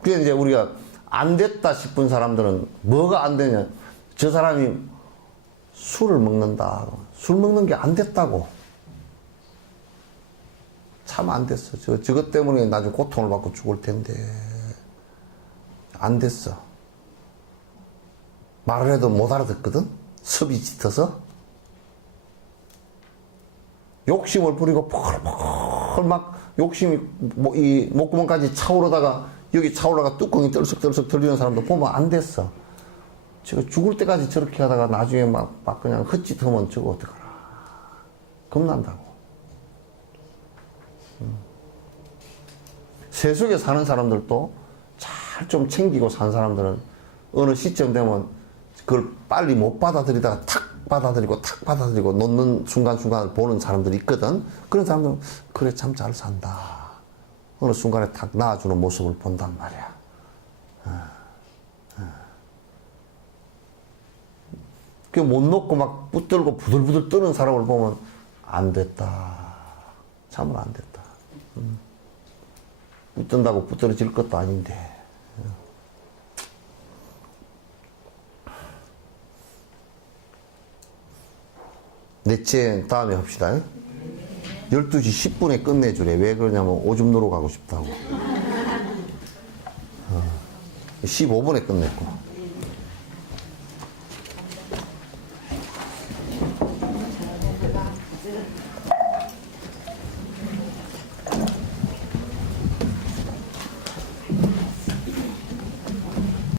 그게 이제 우리가 안 됐다 싶은 사람들은 뭐가 안 되냐. 저 사람이 술을 먹는다. 술 먹는 게 안 됐다고. 참 안 됐어. 저것 때문에 나중에 고통을 받고 죽을 텐데. 안 됐어. 말을 해도 못 알아듣거든? 섭이 짙어서. 욕심을 부리고 펄펄 막 욕심이 이 목구멍까지 차오르다가 여기 차오르다가 뚜껑이 떨썩떨썩 들리는 사람도 보면 안 됐어. 저거 죽을 때까지 저렇게 하다가 나중에 막 그냥 헛짓하면 저거 어떡하나. 겁난다고. 세속에 사는 사람들도 잘 좀 챙기고 산 사람들은 어느 시점 되면 그걸 빨리 못 받아들이다가 탁 받아들이고 놓는 순간순간을 보는 사람들이 있거든. 그런 사람들은 그래 참 잘 산다. 어느 순간에 탁 나아주는 모습을 본단 말이야. 그 못 놓고 막 붙들고 부들부들 뜨는 사람을 보면 안 됐다. 참으로 안 됐다. 붙든다고 붙들어질 것도 아닌데. 넷째 다음에 합시다. 12시 10분에 끝내주래. 왜 그러냐면 오줌 누러 가고 싶다고. 15분에 끝냈고.